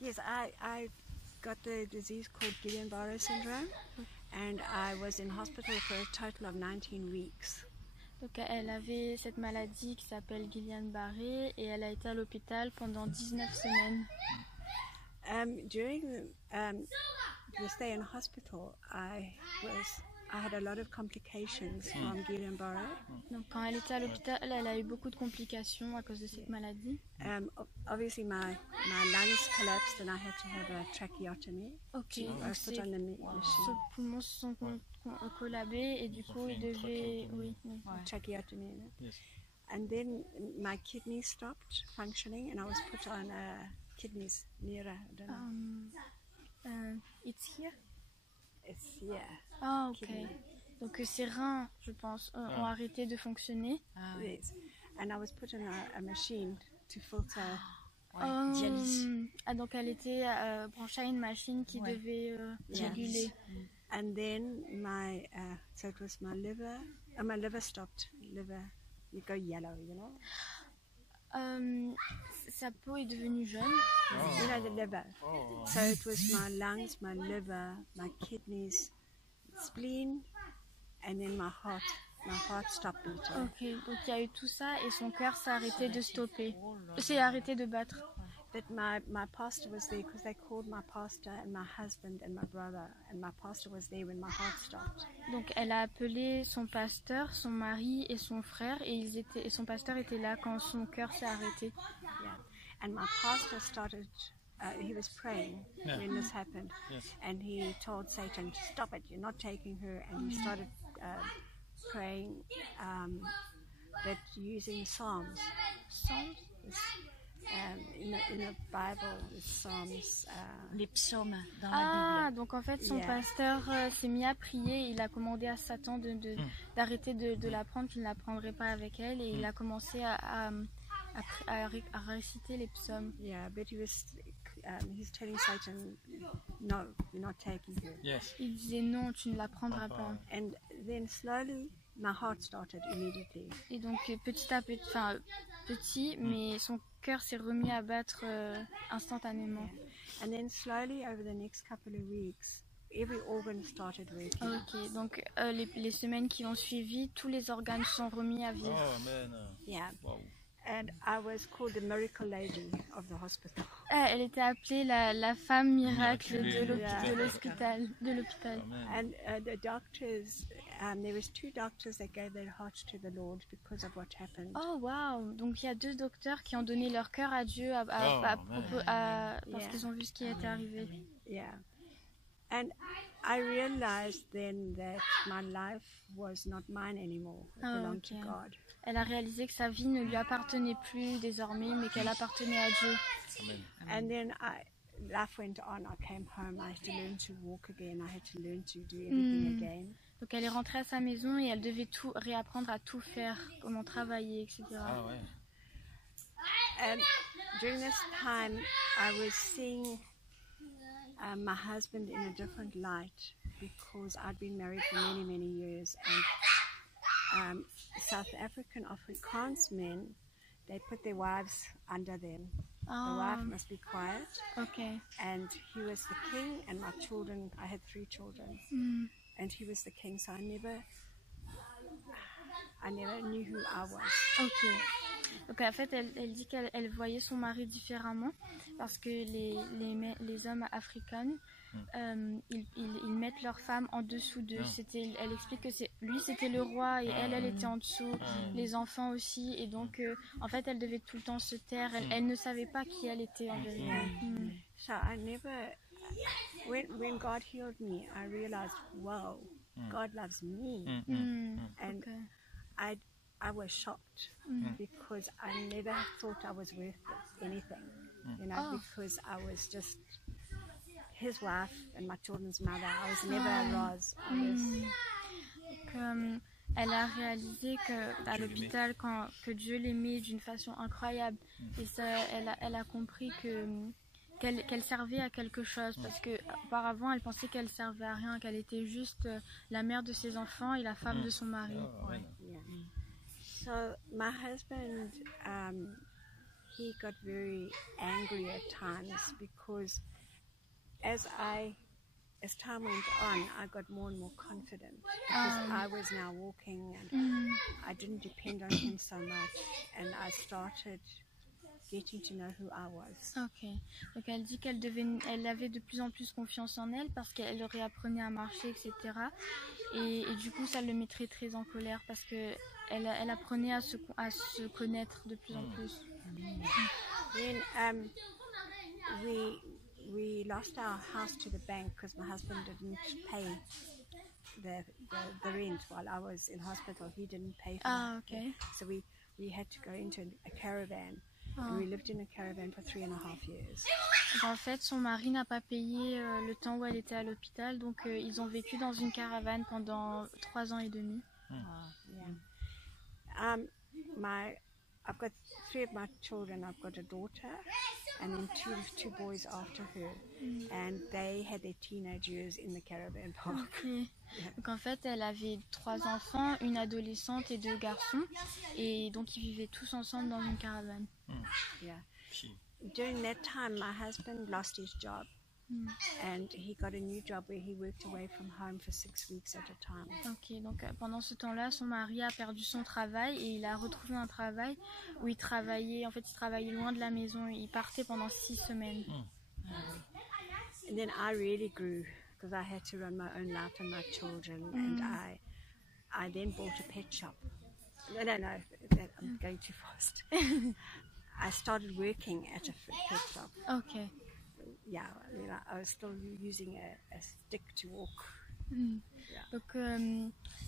Yes, I got the disease called Guillain-Barré syndrome, and I was in hospital for a total of 19 weeks. Donc elle avait cette maladie qui s'appelle Guillain-Barré et elle a été à l'hôpital pendant 19 semaines. During the stay in hospital, I had a lot of complications from Guillain-Barré. Donc quand elle était à l'hôpital, elle a eu beaucoup de complications à cause de cette maladie. Obviously my lungs collapsed and I had to have a tracheotomy. Ok, I was put on the machine. Ses poumons se sont collabés et du coup il devait... Oui. Tracheotomy. Yes. And then my kidneys stopped functioning and I was put on kidneys nearer. I don't know. It's here? It's here. Ah, ok. Kidney. Donc ses reins, je pense, ont arrêté de fonctionner. Yes. And I was put on a machine to filter. Dialyse. Donc elle était branchée à une machine qui devait réguler. And then so it was my liver stopped. Liver, you go yellow, you know. Sa peau est devenue jaune. You know the liver. So it was my lungs, my liver, my kidneys, spleen, and then my heart. My heart stopped beating. Ok, donc il y a eu tout ça et son cœur s'est arrêté de stopper. S'est arrêté de battre. But my pastor was there because they called my pastor and my husband and my brother, and my pastor was there when my heart stopped. Donc elle a appelé son pasteur, son mari et son frère et son pasteur était là quand son cœur s'est arrêté. Yeah. And my pastor started. He was praying when this happened, and he told Satan, "Stop it! You're not taking her." And he started praying, but using psalms. Psalms? In the Bible, it's psalms. Les psaumes dans la Bible. Donc en fait son pasteur s'est mis à prier, il a commandé à Satan d'arrêter de la prendre, qu'il ne la prendrait pas avec elle, et il a commencé à réciter les psaumes. Yeah, but he's telling Satan, "No, you're not taking her." Yes. Il disait non, tu ne la prendras pas. And then slowly, my heart started immediately. Et donc petit à petit, mais son cœur s'est remis à battre instantanément. And then slowly, over the next couple of weeks, every organ started working. Ok, donc les semaines qui ont suivi, tous les organes sont remis à vivre. Oh man. Yeah. Wow. And I was called the miracle lady of the hospital. Elle était appelée la femme miracle de l'hôpital. Oh, man. And the doctors, there was 2 doctors that gave their hearts to the Lord because of what happened. Oh wow! Donc il y a 2 docteurs qui ont donné leur cœur à Dieu parce qu'ils ont vu ce qui était arrivé. Yeah. And I realized then that my life was not mine anymore. It belonged to God. Elle a réalisé que sa vie ne lui appartenait plus désormais, mais qu'elle appartenait à Dieu. Amen. And then life went on. I came home. I had to learn to walk again. I had to learn to do everything again. Donc elle est rentrée à sa maison et elle devait réapprendre à tout faire, comment travailler, etc. Ah ouais. And during this time, I was seeing my husband in a different light because I'd been married for many, many years. And South African Afrikaans men, they put their wives under them. The wife must be quiet. Okay. And he was the king, and my children, I had 3 children. And he was the king, so I never knew who I was. Ok. Donc en fait, elle dit qu'elle voyait son mari différemment parce que les hommes africains, ils mettent leurs femmes en dessous d'eux. Elle explique que lui c'était le roi et elle était en dessous, les enfants aussi, et donc en fait elle devait tout le temps se taire. Elle ne savait pas qui elle était en vérité. So I never, when God healed me, I realized, wow, God loves me. And I was shocked because I never thought I was worth anything, you know, because I was just his wife and my children's mother. I was never a Roz. Elle a réalisé qu'à l'hôpital, que Dieu l'aimait d'une façon incroyable. Et ça, elle a compris qu'elle servait à quelque chose, parce que auparavant elle pensait qu'elle servait à rien, qu'elle était juste la mère de ses enfants et la femme de son mari. So my husband, he got very angry at times because as time went on, I got more and more confident because I was now walking and I didn't depend on him so much, and I started getting to know who I was. Ok. Donc elle dit elle avait de plus en plus confiance en elle parce qu'elle réapprenait à marcher, etc. Et du coup, ça le mettrait très en colère parce que elle apprenait à se connaître de plus en plus. Then we lost our house to the bank because my husband didn't pay the rent while I was in hospital. He didn't pay for it. Okay. So we had to go into a caravan. And we lived in a caravan for 3.5 years. Donc, en fait, son mari n'a pas payé le temps où elle était à l'hôpital, donc ils ont vécu dans une caravane pendant 3 ans et demi. I've got 3 of my children. I've got a daughter and then two boys after her, and they had their teenage years in the caravan park. Okay. Yeah. Donc en fait, elle avait 3 enfants, une adolescente et 2 garçons, et donc ils vivaient tous ensemble dans une caravane. Yeah. During that time, my husband lost his job, and he got a new job where he worked away from home for 6 weeks at a time. Ok, donc pendant ce temps-là, son mari a perdu son travail et il a retrouvé un travail où il travaillait loin de la maison. Il partait pendant 6 semaines. And then I really grew because I had to run my own life and my children, and I then bought a pet shop. No, I'm going too fast. I started working at a pet shop. Ok. Yeah, I was still using a stick to walk. Yeah. Donc,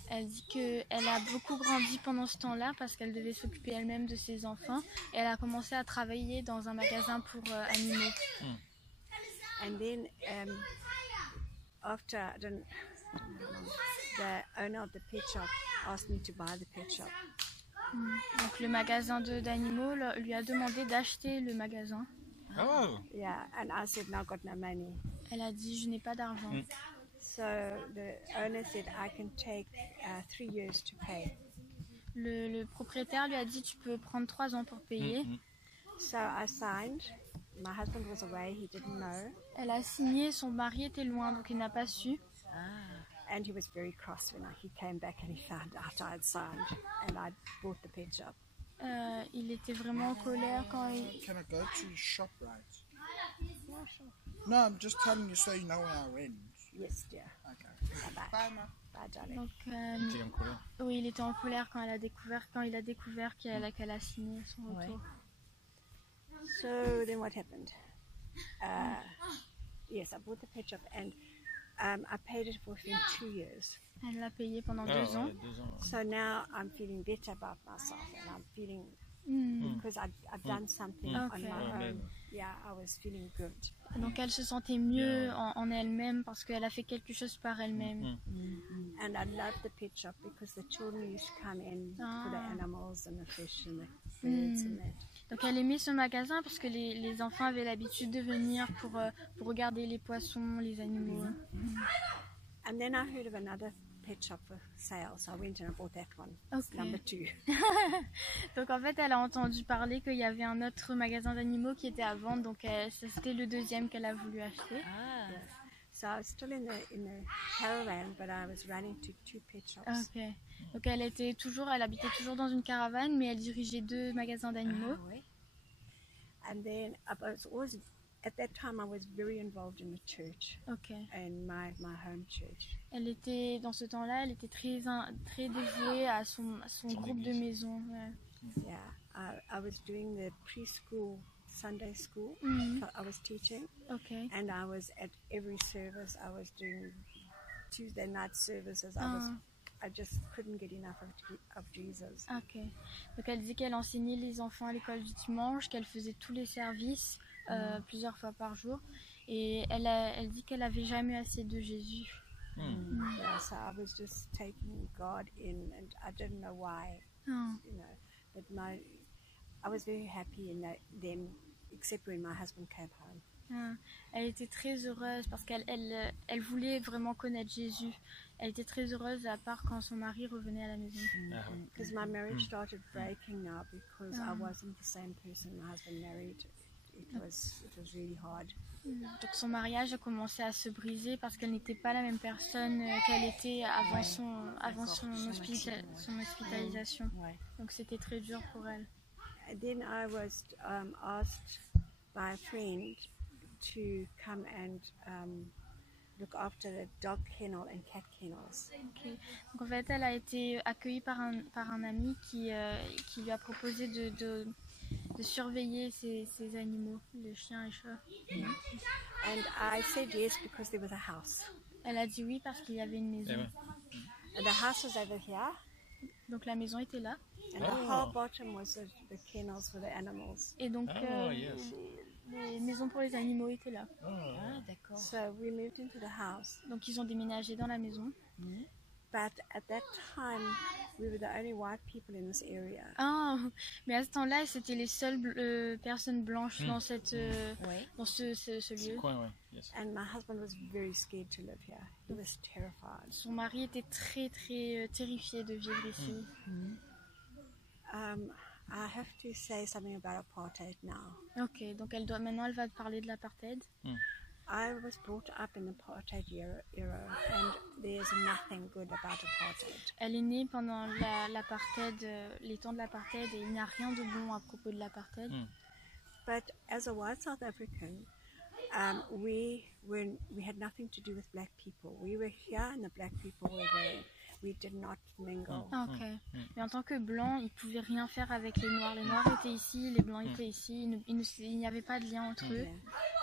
elle dit qu'elle a beaucoup grandi pendant ce temps-là parce qu'elle devait s'occuper elle-même de ses enfants. Et elle a commencé à travailler dans un magasin pour animaux. And then, after, the owner of the pet shop asked me to buy the pet shop. Donc, le magasin d'animaux lui a demandé d'acheter le magasin. Oh. Yeah, and I said, no, I got no money. Elle a dit, je n'ai pas d'argent. So the owner said, I can take 3 years to pay. Le propriétaire lui a dit, tu peux prendre 3 ans pour payer. So I signed. My husband was away, he didn't know. Elle a signé, son mari était loin, donc il n'a pas su. And he was very cross when he came back and he found out I had signed and I bought the pet shop. Il était vraiment en colère quand il... Can I go to ShopRite? Yeah, sure. No, I'm just telling you so you know where I went. Yes, dear. Okay. Bye-bye. Bye, ma. Bye, darling. Donc, Il était en colère. oui, il était en colère quand il a découvert qu'elle a signé à son retour. So then what happened? Yes, I bought the pet shop and I paid it within 2 years. Elle l'a payé pendant 2 ans. 2 ans. So now I'm feeling better about myself and I'm feeling, because I've done something on my own. Yeah, I was feeling good. Donc elle se sentait mieux en elle-même parce qu'elle a fait quelque chose par elle-même. And I love the pet shop because the children used to come in for the animals and the fish and the birds and that. Donc elle aimait ce magasin parce que les enfants avaient l'habitude de venir pour regarder les poissons, les animaux. And then I heard of another pet shop for sale, so I went and I bought that one. Okay. Number 2. Donc en fait, elle a entendu parler qu'il y avait un autre magasin d'animaux qui était à vendre, donc c'était le deuxième qu'elle a voulu acheter. Yes. So I was still in the caravan, but I was running to 2 pet shops. Okay. Donc elle habitait toujours dans une caravane, mais elle dirigeait 2 magasins d'animaux. Oui. And then at that time I was very involved in the church. Okay. In my home church. Dans ce temps-là, elle était très dévouée à son groupe de maison. Ouais. Yeah, I was doing the preschool Sunday school. I was teaching. Okay. And I was at every service. I was doing Tuesday night services. I just couldn't get enough of Jesus. Ok. Donc elle dit qu'elle enseignait les enfants à l'école du dimanche, qu'elle faisait tous les services plusieurs fois par jour, et elle dit qu'elle n'avait jamais assez de Jésus. Yeah, so I was just taking God in, and I didn't know why. You know, but I was very happy in them except when my husband came home. Elle était très heureuse parce qu'elle voulait vraiment connaître Jésus. Elle était très heureuse à part quand son mari revenait à la maison. Because my marriage started breaking now because I wasn't the same person my husband married. It was really hard. Donc son mariage a commencé à se briser parce qu'elle n'était pas la même personne qu'elle était avant son hospitalisation. Donc c'était très dur pour elle. And then I was asked by a friend to come and look after the dog kennel and cat kennels. Okay. Donc en fait, elle a été accueillie par un ami qui lui a proposé de surveiller ces animaux, les chiens et chats. And I said yes because there was a house. Elle a dit oui parce qu'il y avait une maison. And the house was over here. Donc la maison était là. And the whole bottom was the kennels for the animals. Et donc les maisons pour les animaux étaient là. D'accord. So we moved into the house. Donc ils ont déménagé dans la maison. But at that time, we were the only white people in this area. Ah, mais à ce temps-là, c'était les seules personnes blanches dans cette dans ce lieu. And my husband was very scared to live here. He was terrified. Son mari était très terrifié de vivre ici. I have to say something about apartheid now. Ok, donc elle va parler de l'apartheid. I was brought up in the apartheid era and there's nothing good about apartheid. Elle est née pendant l'apartheid, les temps de l'apartheid, et il n'y a rien de bon à propos de l'apartheid. But as a white South African, we had nothing to do with black people. We were here and the black people were there. We did not mingle. Ok. Mais en tant que blanc, ils ne pouvaient rien faire avec les noirs. Les noirs étaient ici, les blancs étaient ici. Il n'y avait pas de lien entre eux.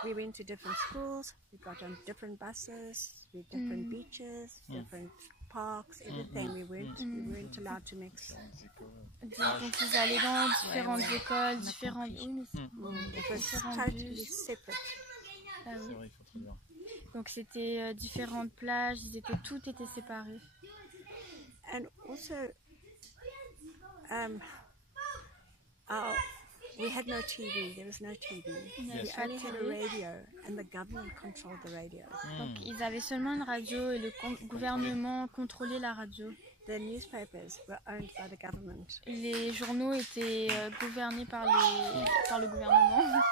We went to different schools. We got on different buses. We different beaches, different parks, everything. We weren't allowed to mix. Donc ils allaient dans différentes écoles, différentes. It was totally separate. Ah oui. Donc c'était différentes plages. Tout était séparé. And also, we had no TV. There was no TV. We only had a radio, and the government controlled the radio. Donc ils avaient seulement une radio et le gouvernement contrôlait la radio. The newspapers were owned by the government. Les journaux étaient gouvernés par le gouvernement.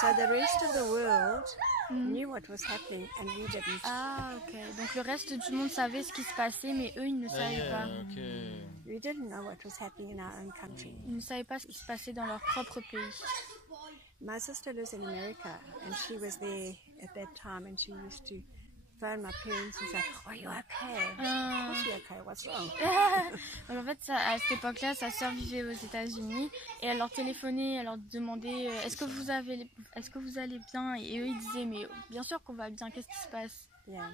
So the rest of the world knew what was happening and we didn't. Ah, ok. Donc le reste du monde savait ce qui se passait, mais eux, ils ne savaient pas. We didn't know what was happening in our own country. Ils ne savaient pas ce qui se passait dans leur propre pays. My sister lives in America and she was there at that time and she used to phone my parents and say, "Are you okay?" Of course you're okay. What's wrong? Donc en fait, à cette époque-là, sa sœur vivait aux États-Unis et elle leur téléphonait, elle leur demandait est-ce que vous allez bien? Et eux ils disaient mais bien sûr qu'on va bien. Qu'est-ce qui se passe? Yeah.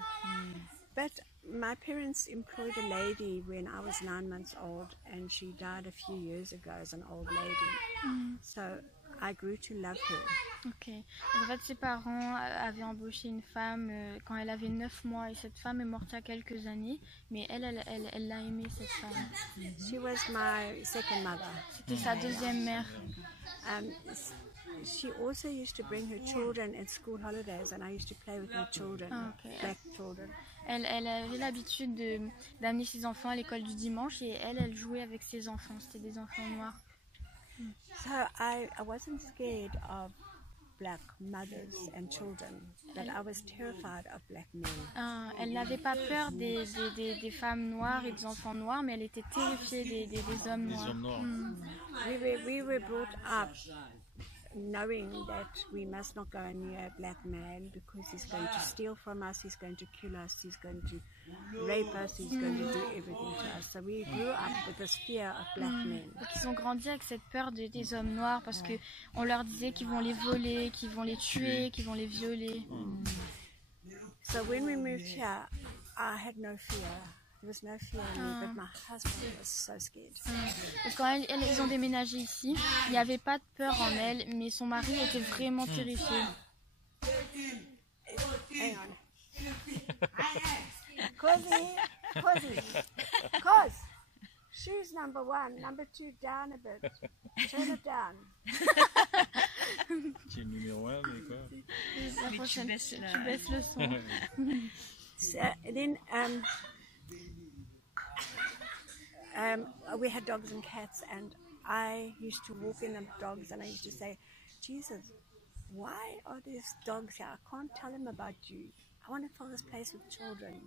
But my parents employed a lady when I was 9 months old and she died a few years ago as an old lady. So I grew to love her. Ok. En fait, ses parents avaient embauché une femme quand elle avait 9 mois et cette femme est morte il y a quelques années, mais elle l'a aimée, cette femme. She was my second mother. C'était sa deuxième mère. She also used to bring her children at school holidays and I used to play with her children, black children. Elle avait l'habitude d'amener ses enfants à l'école du dimanche et elle jouait avec ses enfants. C'était des enfants noirs. So I wasn't scared of black mothers and children, but I was terrified of black men. Elle n'avait pas peur des femmes noires et des enfants noirs, mais elle était terrifiée des hommes noirs. We were brought up knowing that we must not go near a black man because he's going to steal from us, he's going to kill us, he's going to rape us, he's going to do everything to us. So we grew up with this fear of black men. Donc ils ont grandi avec cette peur des hommes noirs parce que on leur disait qu'ils vont les voler, qu'ils vont les tuer, qu'ils vont les violer. So when we moved here, I had no fear. There was no fear in me, but my husband was so scared. Donc quand ils ont déménagé ici, il n'y avait pas de peur en elle, mais son mari était vraiment terrifié. Hang on. Cozy. Shoes number 1, number 2 down a bit. Turn it down. Qui est le numéro 1, mais quoi? La prochaine, tu baisses le son. So, then we had dogs and cats, and I used to walk in the dogs, and I used to say, Jesus, why are these dogs here? I can't tell them about you. I want to fill this place with children.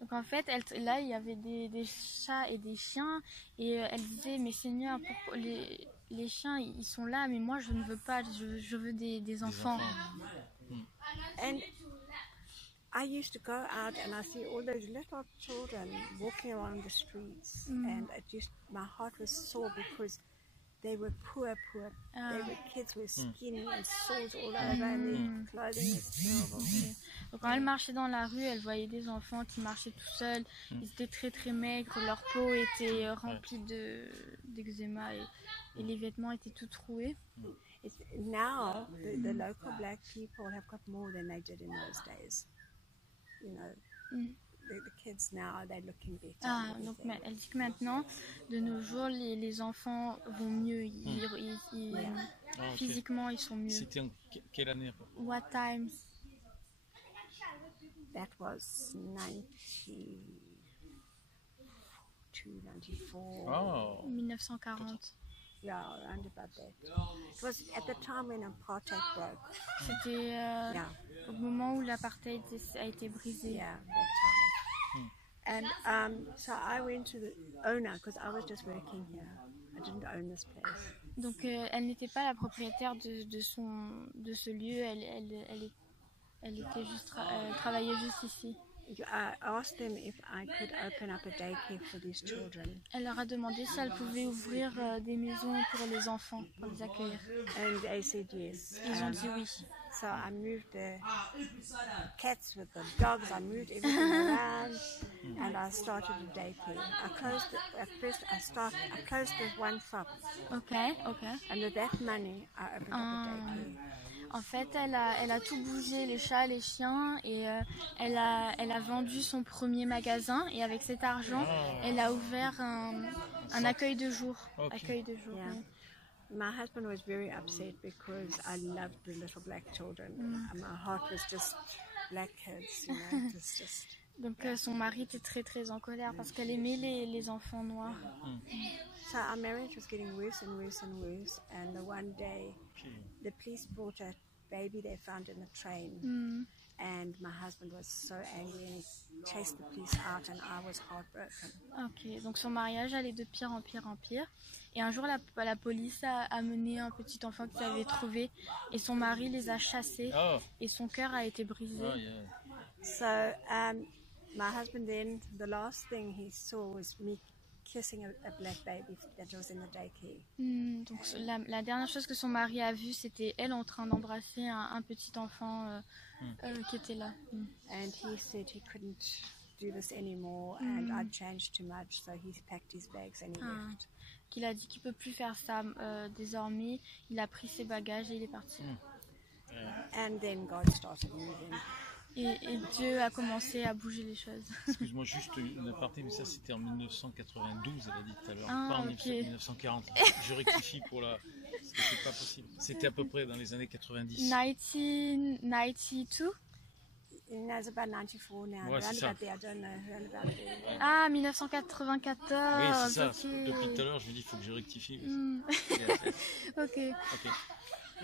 Donc en fait, là il y avait des chats et des chiens, et elle disait, mais Seigneur, pourquoi les chiens ils sont là, mais moi je ne veux pas, je veux des enfants. And I used to go out and I see all those little children walking around the streets, and my heart was sore because they were poor. Kids were skinny and sores all over, and their clothing was terrible. Donc quand elle marchait dans la rue, elle voyait des enfants qui marchaient tout seuls. Ils étaient très très maigres, leur peau était remplie d'eczéma et les vêtements étaient tout troués. Now the local black people have got more than they did in those days. You know, the kids now, they're looking better. Donc elle dit que maintenant, de nos jours, les enfants vont mieux. Physiquement, ils sont mieux. C'était en quelle année? What times? That was 92, 94. 1940. Yeah, around about that. It was at the time when apartheid broke. C'était au moment où l'apartheid a été brisé. Yeah, that time. And so I went to the owner because I was just working here. I didn't own this place. Donc elle n'était pas la propriétaire de ce lieu. Elle était juste travaillait juste ici. I asked them if I could open up a daycare for these children. Elle leur a demandé si elle pouvait ouvrir des maisons pour les enfants, pour les accueillir. And they said yes. Ils ont dit oui. So I moved the cats with the dogs. I moved everything around, and I started a daycare. I closed the one shop. Okay. And with that money, I opened up a daycare. En fait, elle a tout bougé, les chats, les chiens, et elle a vendu son premier magasin, et avec cet argent, elle a ouvert un accueil de jour. Okay. Accueil de jour. Yeah. Oui. My husband was very upset because I loved the little black children. And my heart was just black kids, you know. It was just. Donc son mari était très très en colère parce qu'elle aimait les enfants noirs. So our marriage was getting worse and worse and worse. And the one day, the police brought a baby they found in the train. And my husband was so angry and he chased the police out, and I was heartbroken. Ok, donc son mariage allait de pire en pire en pire. Et un jour, la police a amené un petit enfant qu'ils avaient trouvé, et son mari les a chassés, et son cœur a été brisé. So my husband then, the last thing he saw was me kissing a black baby that was in the daycare. Donc la dernière chose que son mari a vue, c'était elle en train d'embrasser un petit enfant qui était là. And he said he couldn't do this anymore, and I'd changed too much, so he packed his bags and he left. Qu'il a dit qu'il peut plus faire ça désormais. Il a pris ses bagages et il est parti. And then God started moving. Et Dieu a commencé à bouger les choses. Excuse-moi, juste une aparté, mais ça c'était en 1992, elle a dit tout à l'heure, pas en 1940. Je rectifie pour la... C'est pas possible. C'était à peu près dans les années 90. 1992? It's about 94 now. Ouais, c'est ça. I don't know. Ah, 1994. Oui, c'est ça. Okay. Depuis tout à l'heure, je me dis, il faut que je rectifie. Ok.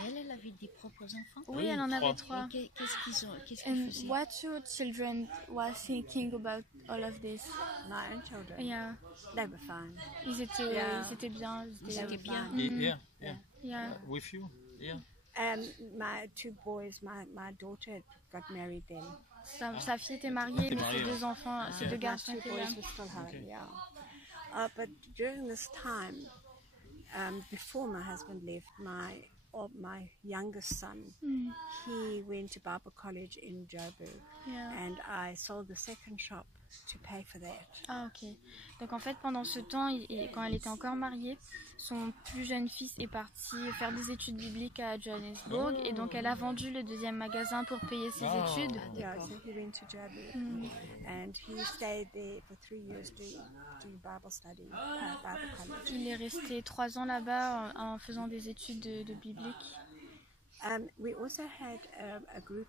Elle avait des propres enfants? Oui, elle en avait 3. Qu'est-ce qu'ils faisaient? What your children were thinking about all of this? My own children. Yeah. They were fine. Ils étaient bien. Ils étaient bien. Yeah. With you? Yeah. My 2 boys, my daughter got married then. Sa fille était mariée, mais ses 2 enfants, ses 2 garçons étaient là. But during this time, before my husband left, my youngest son, he went to Bible college in Joburg, and I sold the second shop to pay for that. Ah, ok. Donc en fait, pendant ce temps, quand elle était encore mariée, son plus jeune fils est parti faire des études bibliques à Johannesburg et donc elle a vendu le deuxième magasin pour payer ses études. Yeah, so he went to Joburg and he stayed there for 3 years doing Bible study, Bible college. Il est resté 3 ans là-bas en faisant des études de biblique. We also had a group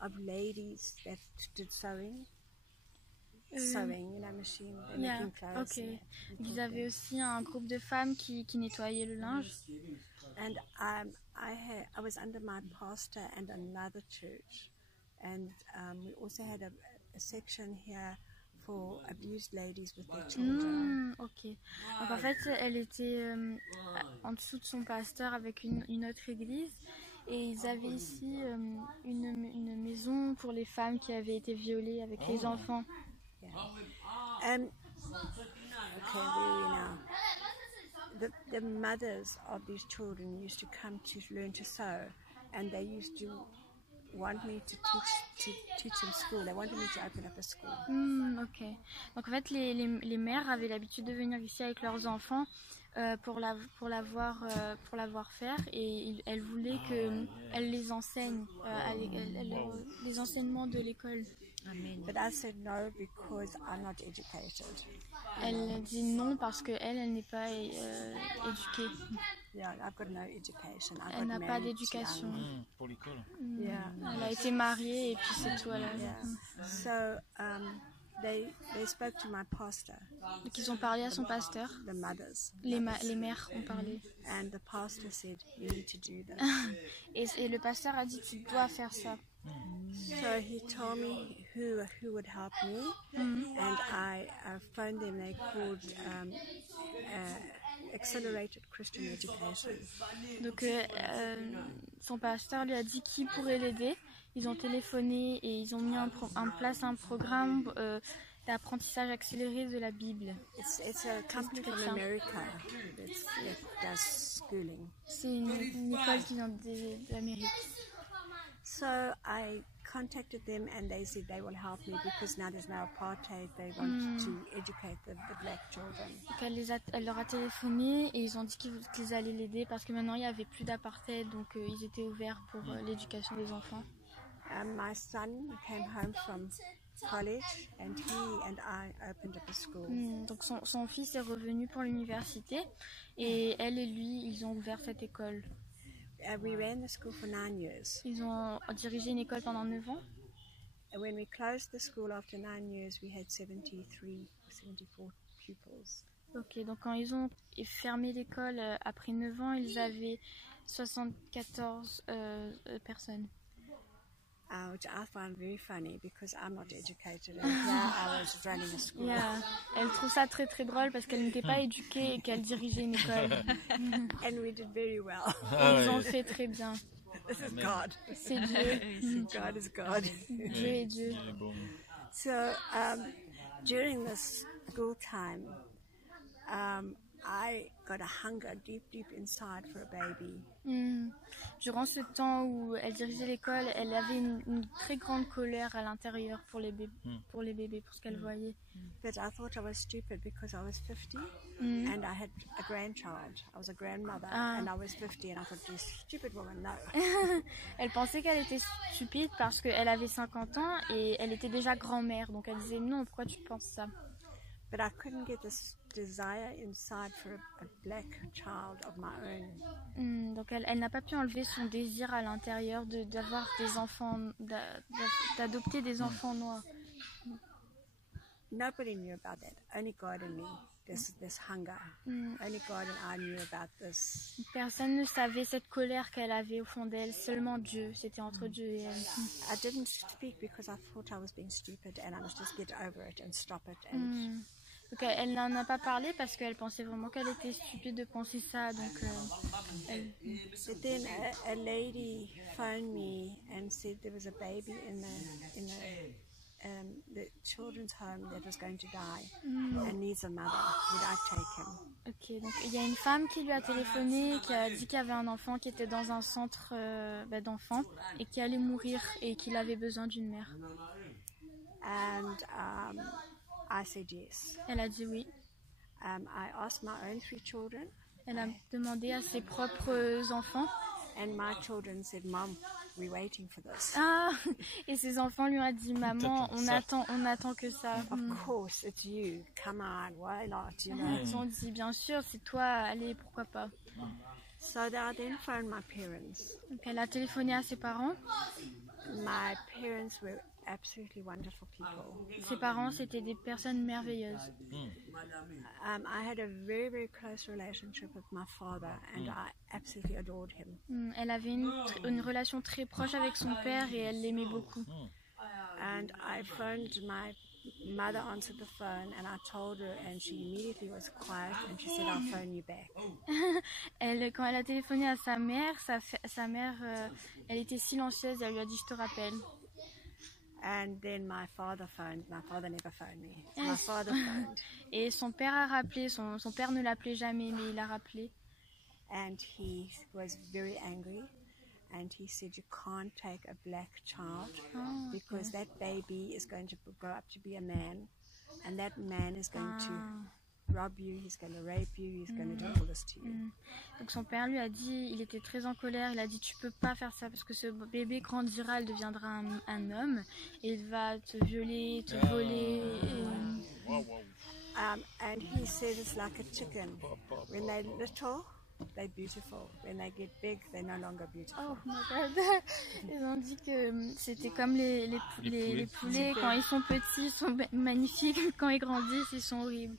of ladies that did sewing, machine, making clothes. Ok. Ils avaient aussi un groupe de femmes qui nettoyaient le linge. And I was under my pastor and another church, and we also had a section here for abused ladies with their children. Ok. Donc en fait, elle était en dessous de son pasteur avec une autre église. Et ils avaient ici une maison pour les femmes qui avaient été violées avec les enfants. Yeah. Okay, where are we now? The mothers of these children used to come to learn to sew, and they used to want me to teach them school. They wanted me to open up a school. Ok. Donc en fait, les mères avaient l'habitude de venir ici avec leurs enfants pour la voir faire, et elles voulaient qu'elle les enseigne, les enseignements de l'école. Amen. But I said no because I'm not educated. Elle dit non parce qu'elle n'est pas éduquée. Yeah, I've got no education. Elle n'a pas d'éducation. Pour l'école. Yeah. Elle a été mariée et puis c'est tout. So they spoke to my pastor. Donc ils ont parlé à son pasteur. The mothers. Les mères ont parlé. And the pastor said, "You need to do this." Et le pasteur a dit, tu dois faire ça. So he told me who would help me, and I phoned them. They called Accelerated Christian Education. Donc son pasteur lui a dit qui pourrait l'aider. Ils ont téléphoné et ils ont mis en place un programme d'apprentissage accéléré de la Bible. It's a company from America that does schooling. C'est une école qui vient d'Amérique. So I contacted them and they said they will help me because now there's no apartheid. They want to educate the black children. Donc elle leur a téléphoné et ils ont dit qu'ils allaient l'aider parce que maintenant il n'y avait plus d'apartheid, donc ils étaient ouverts pour l'éducation des enfants. My son came home from college and he and I opened up a school. Donc son fils est revenu pour l'université et elle et lui, ils ont ouvert cette école. We ran the school for 9 years. Ils ont dirigé une école pendant 9 ans. And when we closed the school after 9 years, we had 73 or 74 pupils. Ok, donc quand ils ont fermé l'école après 9 ans, ils avaient 74 personnes. Which I find very funny because I'm not educated and here I was running a school. Yeah. Elle trouve ça très très drôle parce qu'elle n'était pas éduquée et qu'elle dirigeait une école. And we did very well. Ils ont fait très bien. This is God. C'est Dieu. God is God. Dieu est Dieu. So during this school time, I got a hunger deep inside for a baby. Durant ce temps où elle dirigeait l'école, elle avait une très grande colère à l'intérieur pour les bébés, pour ce qu'elle voyait. But I thought I was stupid because I was 50 and I had a grandchild. I was a grandmother and I was 50 and I thought, this stupid woman, no. Elle pensait qu'elle était stupide parce qu'elle avait 50 ans et elle était déjà grand-mère. Donc elle disait non, pourquoi tu penses ça? But I couldn't get this desire inside for a black child of my own. Donc elle n'a pas pu enlever son désir à l'intérieur d'avoir des enfants, d'adopter des enfants noirs. Nobody knew about that. Only God and me. This hunger. Only God and I knew about this. Personne ne savait cette colère qu'elle avait au fond d'elle. Seulement Dieu. C'était entre Dieu et elle. I didn't speak because I thought I was being stupid and I must just get over it and stop it. And donc elle n'en a pas parlé parce qu'elle pensait vraiment qu'elle était stupide de penser ça. Donc But then a lady phoned me and said there was a baby in the children's home that was going to die and needs a mother. Would I take him? Ok, donc il y a une femme qui lui a téléphoné, qui a dit qu'il y avait un enfant qui était dans un centre d'enfants et qui allait mourir et qu'il avait besoin d'une mère. And I said yes. Elle a dit oui. I asked my own 3 children, Elle a demandé à ses propres enfants. and my children said, Mom, we're waiting for this. Ah, et ses enfants lui ont dit, maman, T'attends on attend que ça. Of course, it's you. Come on, why not? You know. Ils ont dit, bien sûr, c'est toi, allez, pourquoi pas. So I then phoned my parents. Donc elle a téléphoné à ses parents. My parents were absolutely wonderful people. Ses parents, c'était des personnes merveilleuses. I had a very, very close relationship with my father, and I absolutely adored him. Elle avait une relation très proche avec son père et elle l'aimait beaucoup. And I phoned my mother, answered the phone, and I told her, and she immediately was quiet, and she said, I'll phone you back. Quand elle a téléphoné à sa mère, sa mère, elle était silencieuse et elle lui a dit, je te rappelle. And then my father phoned. My father never phoned me. So my father phoned. Et son père a rappelé, son père ne l'appelait jamais, mais il a rappelé. And he was very angry. And he said, you can't take a black child because that baby is going to grow up to be a man. And that man is going to rob you, he's going to rape you, he's going to do all this to you. Donc son père lui a dit, il était très en colère, il a dit tu peux pas faire ça parce que ce bébé grandira, il deviendra un homme et il va te violer, te voler. And he said it's like a chicken. When they're little, they're beautiful. When they get big, they're no longer beautiful. Oh my God. Ils ont dit que c'était comme les poulets, quand ils sont petits, ils sont magnifiques, quand ils grandissent, ils sont horribles.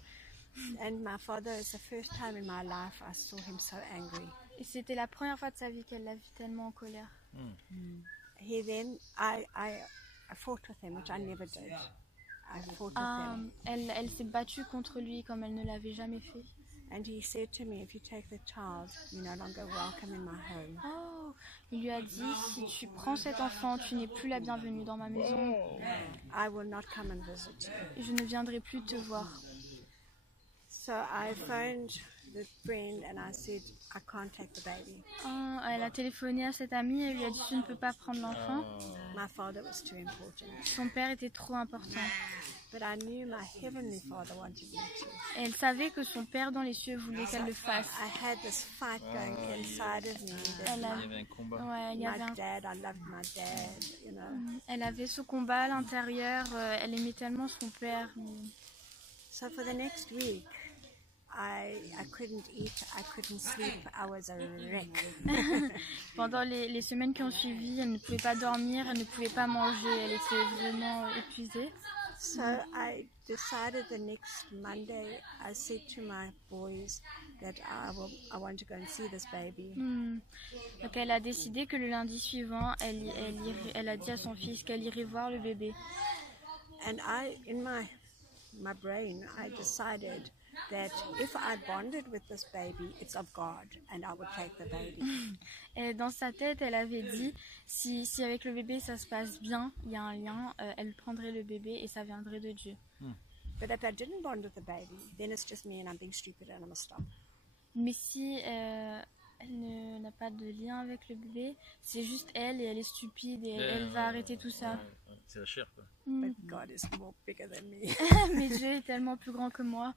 And my father, it's the first time in my life I saw him so angry. Et c'était la première fois de sa vie qu'elle l'a vu tellement en colère. He then, I fought with him, which I never did. I fought with him. Elle s'est battue contre lui comme elle ne l'avait jamais fait. And he said to me, if you take the child, you're no longer welcome in my home. Oh, il lui a dit, si tu prends cet enfant, tu n'es plus la bienvenue dans ma maison. I will not come and visit you. Et je ne viendrai plus te voir. So I phoned the friend and I said, I can't take the baby. Oh, elle a téléphoné à cette amie et lui a dit, tu ne peux pas prendre l'enfant. My father was too important. Son père était trop important. But I knew my heavenly father wanted me to. Et elle savait que son père dans les cieux voulait qu'elle le fasse. I had this fight going inside of me. Elle Il y avait un combat. Ouais, il y avait My dad, I loved my dad, you know. Elle avait ce combat à l'intérieur. Elle aimait tellement son père. So for the next week, I couldn't eat, I couldn't sleep, I was a wreck. Pendant les semaines qui ont suivi, elle ne pouvait pas dormir, elle ne pouvait pas manger, elle était vraiment épuisée. So I decided the next Monday, I said to my boys that I want to go and see this baby. Donc elle a décidé que le lundi suivant, elle a dit à son fils qu'elle irait voir le bébé. And in my brain, I decided that if I bonded with this baby, it's of God, and I would take the baby. Et dans sa tête, elle avait dit, si avec le bébé ça se passe bien, il y a un lien, elle prendrait le bébé et ça viendrait de Dieu. But if I didn't bond with the baby, then it's just me and I'm being stupid and I must stop. Mais si elle n'a pas de lien avec le bébé, c'est juste elle et elle est stupide et elle va arrêter tout ça. C'est la chair, quoi. But God is more bigger than me. Mais Dieu est tellement plus grand que moi.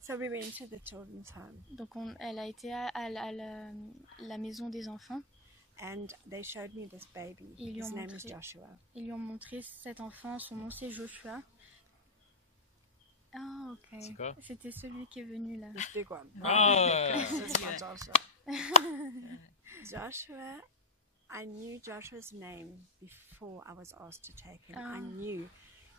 So we went to the children's home. Donc elle a été à la maison des enfants. And they showed me this baby. His name is Joshua. Ils lui ont montré cet enfant, son nom c'est Joshua. Ah, ok. C'est quoi? C'était celui qui est venu là. This big one. That's Not Joshua. Joshua, I knew Joshua's name before I was asked to take him. I knew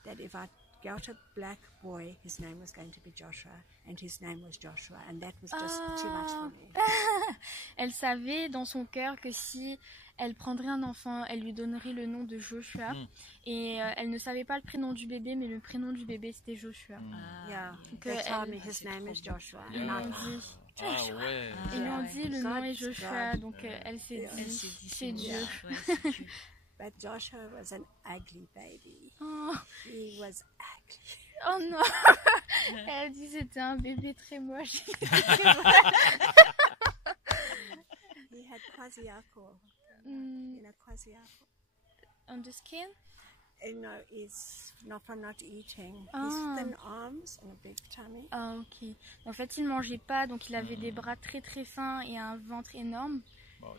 that if I got a black boy, his name was going to be Joshua, and his name was Joshua, and that was just too much for me. Elle savait dans son cœur que si elle prendrait un enfant, elle lui donnerait le nom de Joshua. Et elle ne savait pas le prénom du bébé, mais le prénom du bébé c'était Joshua. Yeah, Donc, they told me his name is Joshua. Ils lui ont dit, Ah ouais. ils lui ont dit le nom est God's Joshua, God. donc elle s'est dit c'est Dieu. But Joshua was an ugly baby. Oh, He was ugly. oh non. Elle a dit c'était un bébé très moche. He had kwashiorkor. Mm, You know kwashiorkor? on the skin? He's not from not eating. Ah. He's thin arms and a big tummy. Ah, ok. En fait, il mangeait pas, donc il avait des bras très très fins et un ventre énorme.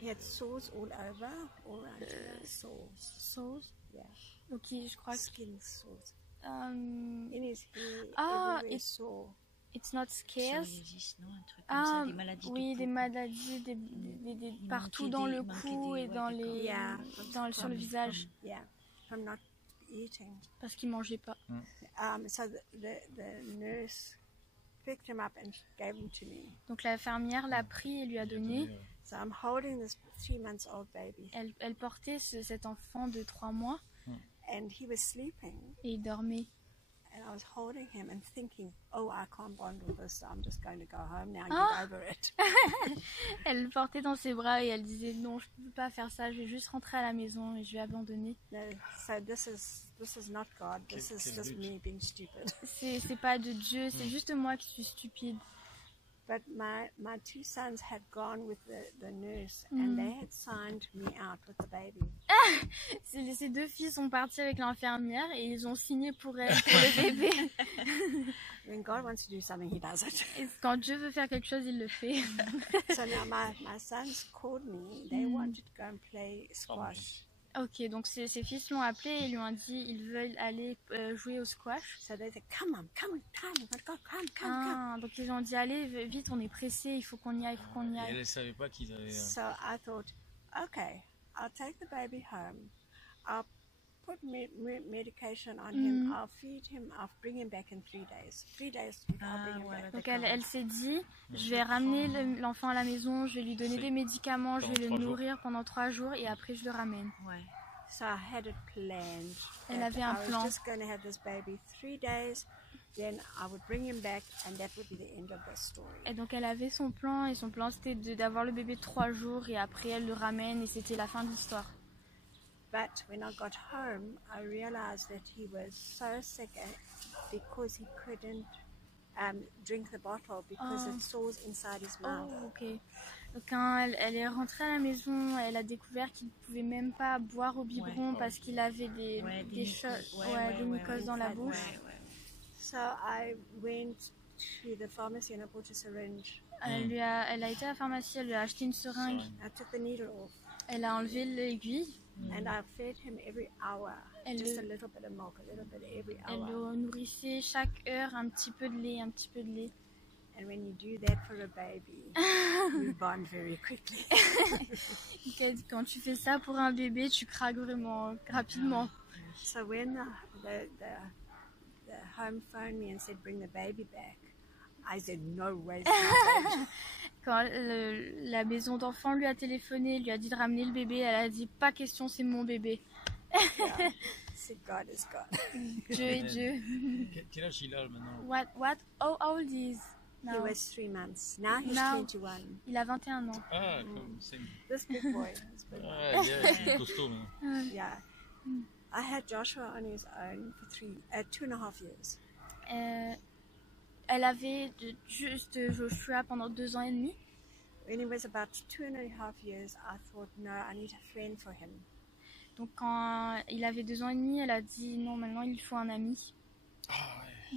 He had sores all over, all around here. Sores. Sauce. Yeah. Ok, je crois que... Skin sores. Um, In his hair, Ah, everywhere it's- sore. it's not scares. Psoriasis, non, un truc comme Ah, ça, des maladies de oui, des peau. maladies Il partout manquait dans des- le il manquait cou des- et ouais, dans d'accord. les, Yeah. sur le visage, Yeah, from not eating. parce qu'il mangeait pas. So the nurse picked him up and gave him to me. Donc la fermière l'a pris et lui a donné. So I'm holding this 3-month-old baby, Elle portait cet enfant de 3 mois and he was sleeping, et il dormait. and I was holding him and thinking, oh, I can't bond with this, so I'm just going to go home now and Ah. get over it. Elle le portait dans ses bras et elle disait non, je ne peux pas faire ça, je vais juste rentrer à la maison et je vais abandonner. No, so this is not God. This Quel- is quel just but. me being stupid. C'est pas de Dieu, c'est juste moi qui suis stupide. But my 2 sons had gone with the nurse, and they had signed me out with the baby. Ces 2 filles sont parties avec l'infirmière et ils ont signé pour elle, pour le bébé. When God wants to do something, He does it. Et quand Dieu veut faire quelque chose, il le fait. So now my sons called me. They wanted to go and play squash. Ok, donc ses fils l'ont appelé et lui ont dit ils veulent aller jouer au squash. So they said, come. But God, come. Ah, donc ils ont dit allez vite, on est pressé, il faut qu'on y aille, il faut qu'on y Et aille. elle ne savait pas qu'ils avaient. So I thought, okay, I'll take the baby home. I'll put medication on him. I'll feed him. I'll bring him back in 3 days. 3 days, I'll bring him back. Donc elle s'est dit je vais ramener l'enfant à la maison, je vais lui donner des médicaments, je vais le Pendant 3 nourrir pendant 3 jours et après je le ramène. Ouais. So I had it planned. Elle that avait un I plan. was just going to have this baby 3 days. Then I would bring him back, and that would be the end of the story. Et donc elle avait son plan et son plan c'était d'avoir le bébé 3 jours et après elle le ramène et c'était la fin de l'histoire. But when I got home, I realized that he was so sick because he couldn't drink the bottle because it sores inside his mouth. Oh, ok. Donc quand elle est rentrée à la maison, elle a découvert qu'il ne pouvait même pas boire au biberon parce qu'il avait des mycoses dans la bouche. So I went to the pharmacy and I bought a syringe. Elle a été à la pharmacie, elle lui a acheté une seringue, I took the needle off elle a enlevé l'aiguille, and I fed him every hour, Elle just le- a little bit of milk, a little bit every elle hour. le nourrissait chaque heure, un petit peu de lait, un petit peu de lait. And when you do that for a baby, you bond very quickly. Quand tu fais ça pour un bébé, tu craques vraiment rapidement. So when the home phoned me and said bring the baby back, I said no way. Quand la maison d'enfant lui a téléphoné, lui a dit de ramener le bébé, elle a dit pas question, c'est mon bébé. said God is God. Dieu est Dieu. Quel âge il a maintenant? How old is He now? was 3 months. Now he's Now- 21. Il a 21 ans. Ah, comme c'est. This big boy. This big boy. Ah, yeah, il est costaud maintenant. Yeah. I had Joshua on his own for 2.5 years. Elle avait juste Joshua pendant 2 ans et demi. When he was about 2.5 years, I thought, no, I need a friend for him. Donc quand il avait 2 ans et demi, elle a dit non, maintenant il faut un ami.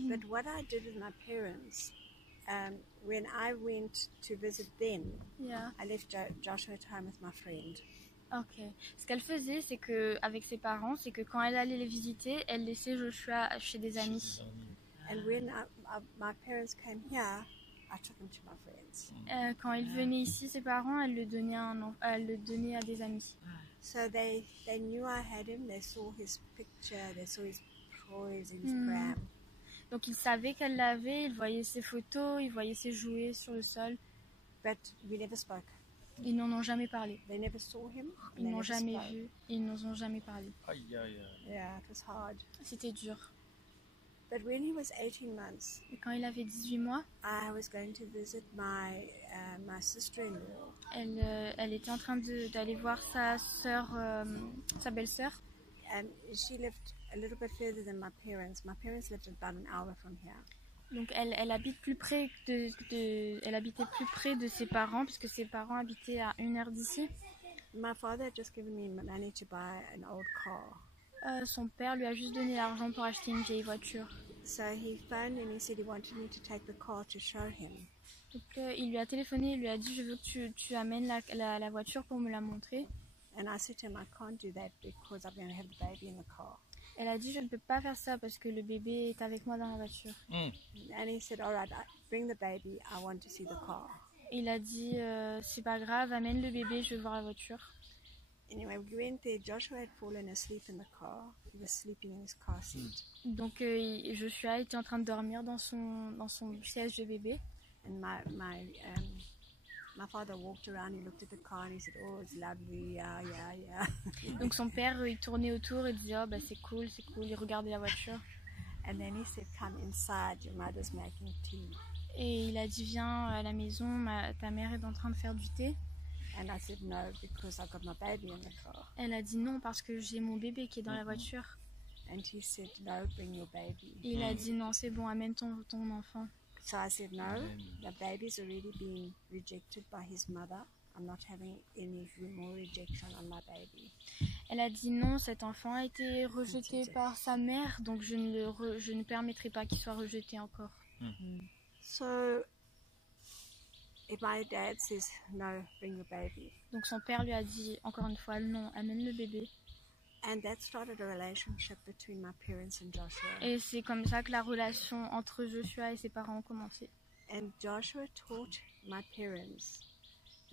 But what I did with my parents, when I went to visit them, Yeah. I left Joshua at home with my friend. Ok. Ce qu'elle faisait, c'est que avec ses parents, c'est que quand elle allait les visiter, elle laissait Joshua chez des amis. And when my parents came here, I took him to my friends. Quand il venait ici, ses parents, elle le donnait à des amis. So they knew I had him. They saw his picture. They saw his toys in his pram. Donc ils savaient qu'elle l'avait, ils voyaient ses photos, ils voyaient ses jouets sur le sol. But we never spoke. Ils n'en ont jamais parlé. They never saw him. Ils They n'ont never jamais spoke. vu. Ils n'en ont jamais parlé. Aïe, aïe, aïe. Yeah, it was hard. C'était dur. But when he was 18 months, Et quand il avait 18 mois, I was going to visit my sister-in-law. elle était en train d'aller voir sa sœur, sa belle-sœur. And she lived a little bit further than my parents. My parents lived about an hour from here. Donc elle habite plus près elle habitait plus près de ses parents puisque ses parents habitaient à 1 heure d'ici. My father had just given me money to buy an old car. Son père lui a juste donné l'argent pour acheter une vieille voiture. So he phoned and he said he wanted me to take the car to show him. Donc il lui a téléphoné, il lui a dit je veux que tu amènes la voiture pour me la montrer. And I said to him, I can't do that because I'm going to have the baby in the car. Elle a dit je ne peux pas faire ça parce que le bébé est avec moi dans la voiture. And he said, all right, bring the baby, I want to see the car. Il a dit c'est pas grave, amène le bébé, je veux voir la voiture. Anyway, we went there. Joshua had fallen asleep in the car. He was sleeping in his car seat. Donc Joshua était en train de dormir dans son siège de bébé. And my father walked around, he looked at the car and he said, oh, it's lovely, yeah. Donc son père, il tournait autour et disait, oh bah c'est cool, il regardait la voiture. And then he said, come inside, your mother's making tea. Et il a dit, viens à la maison, ta mère est en train de faire du thé. And I said, no, because I got my baby in the car. Elle a dit non parce que j'ai mon bébé qui est dans la voiture. And he said, no, bring your baby. Il a dit non, c'est bon, amène ton enfant. So I said, no, the baby's already been rejected by his mother. I'm not having any more rejection on my baby. Elle a dit non, cet enfant a été rejeté par sa mère, donc je ne permettrai pas qu'il soit rejeté encore. So if my dad says, no, bring your baby. Donc son père lui a dit encore une fois, non, amène le bébé. And that started a relationship between my parents and Joshua. Et c'est comme ça que la relation entre Joshua et ses parents a commencé. And Joshua taught my parents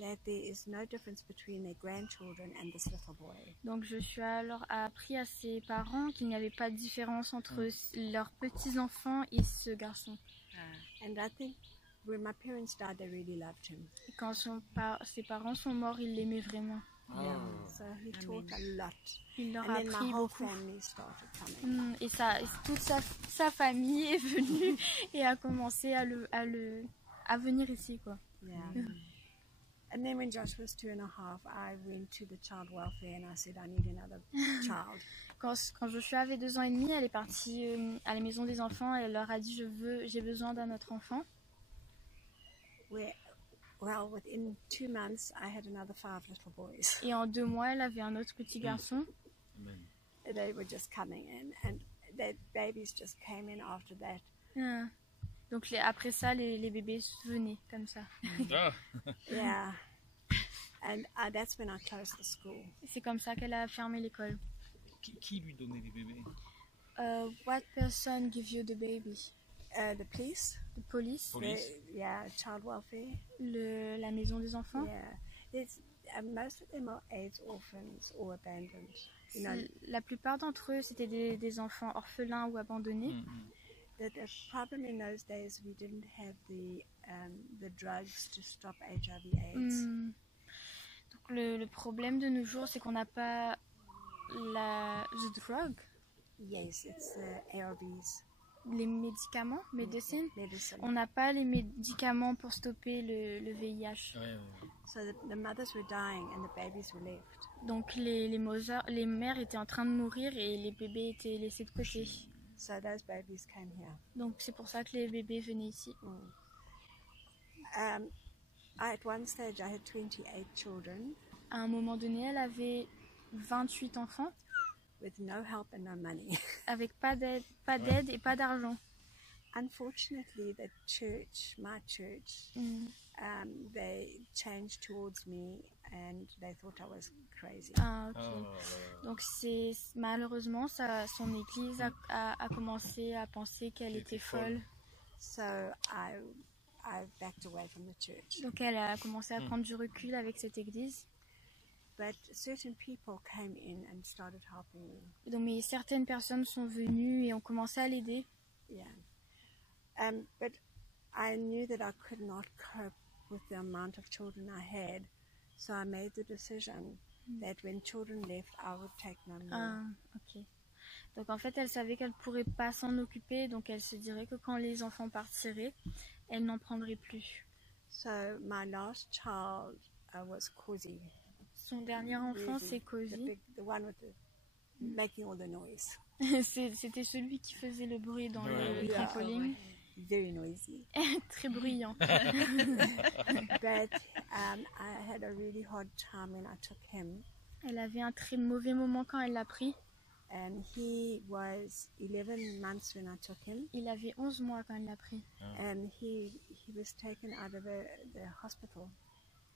that there is no difference between their grandchildren and this little boy. Donc Joshua alors a appris à ses parents qu'il n'y avait pas de différence entre leurs petits-enfants et ce garçon. And I think when my parents died, they really loved him. Et quand ses parents sont morts, ils l'aimaient vraiment. Yeah, so he taught a lot. Il leur And a then my appris whole beaucoup. family started coming. Et toute sa famille est venue et a commencé à venir ici, quoi. Yeah. And then when Josh was 2.5, I went to the child welfare and I said, I need another child. Quand Joshua avait 2 ans et demi, elle est partie à la maison des enfants et elle leur a dit j'ai besoin d'un autre enfant. Well, within 2 months, I had another 5 little boys. Et en 2 mois, elle avait un autre petit garçon. They were just coming in, and the babies just came in after that. Donc après ça, les bébés venaient comme ça. Yeah, and that's when I closed the school. C'est comme ça qu'elle a fermé l'école. Qui lui donnait les bébés? What person give you the baby? The police. The police. Child welfare. La maison des enfants. Yeah, most of them are AIDS orphans or abandoned. You know, la plupart d'entre eux, c'était des enfants orphelins ou abandonnés. The problem in those days, we didn't have the drugs to stop HIV/AIDS. Donc le problème de nos jours, c'est qu'on n'a pas the drug. Yes, it's ARVs. Les médicaments, medicine. Medicine. On n'a pas les médicaments pour stopper le VIH. So the mothers were dying and the babies were left. Donc les mères étaient en train de mourir et les bébés étaient laissés de côté. So those babies came here. Donc c'est pour ça que les bébés venaient ici. At one stage, I had 28 children. À un moment donné, elle avait 28 enfants. With no help and no money. Avec pas d'aide et pas d'argent. Unfortunately, my church, they changed towards me and they thought I was crazy. Donc malheureusement, son église a commencé à penser qu'elle était folle. So I backed away from the church. Donc elle a commencé à prendre du recul avec cette église. But certain people came in and started helping me. Donc mais certaines personnes sont venues et ont commencé à l'aider. Yeah. But I knew that I could not cope with the amount of children I had, so I made the decision that when children left, I would take no more. Ok. Donc en fait, elle savait qu'elle pourrait pas s'en occuper, donc elle se dirait que quand les enfants partiraient, elle n'en prendrait plus. So my last child was Cozy. Son dernier enfant, c'est Cozy. The one with making all the noise. C'était celui qui faisait le bruit dans le trampoline. Very noisy. Très bruyant. But I had a really hard time when I took him. Elle avait un très mauvais moment quand elle l'a pris. And he was 11 months when I took him. Il avait 11 mois quand il l'a pris. And he was taken out of the hospital.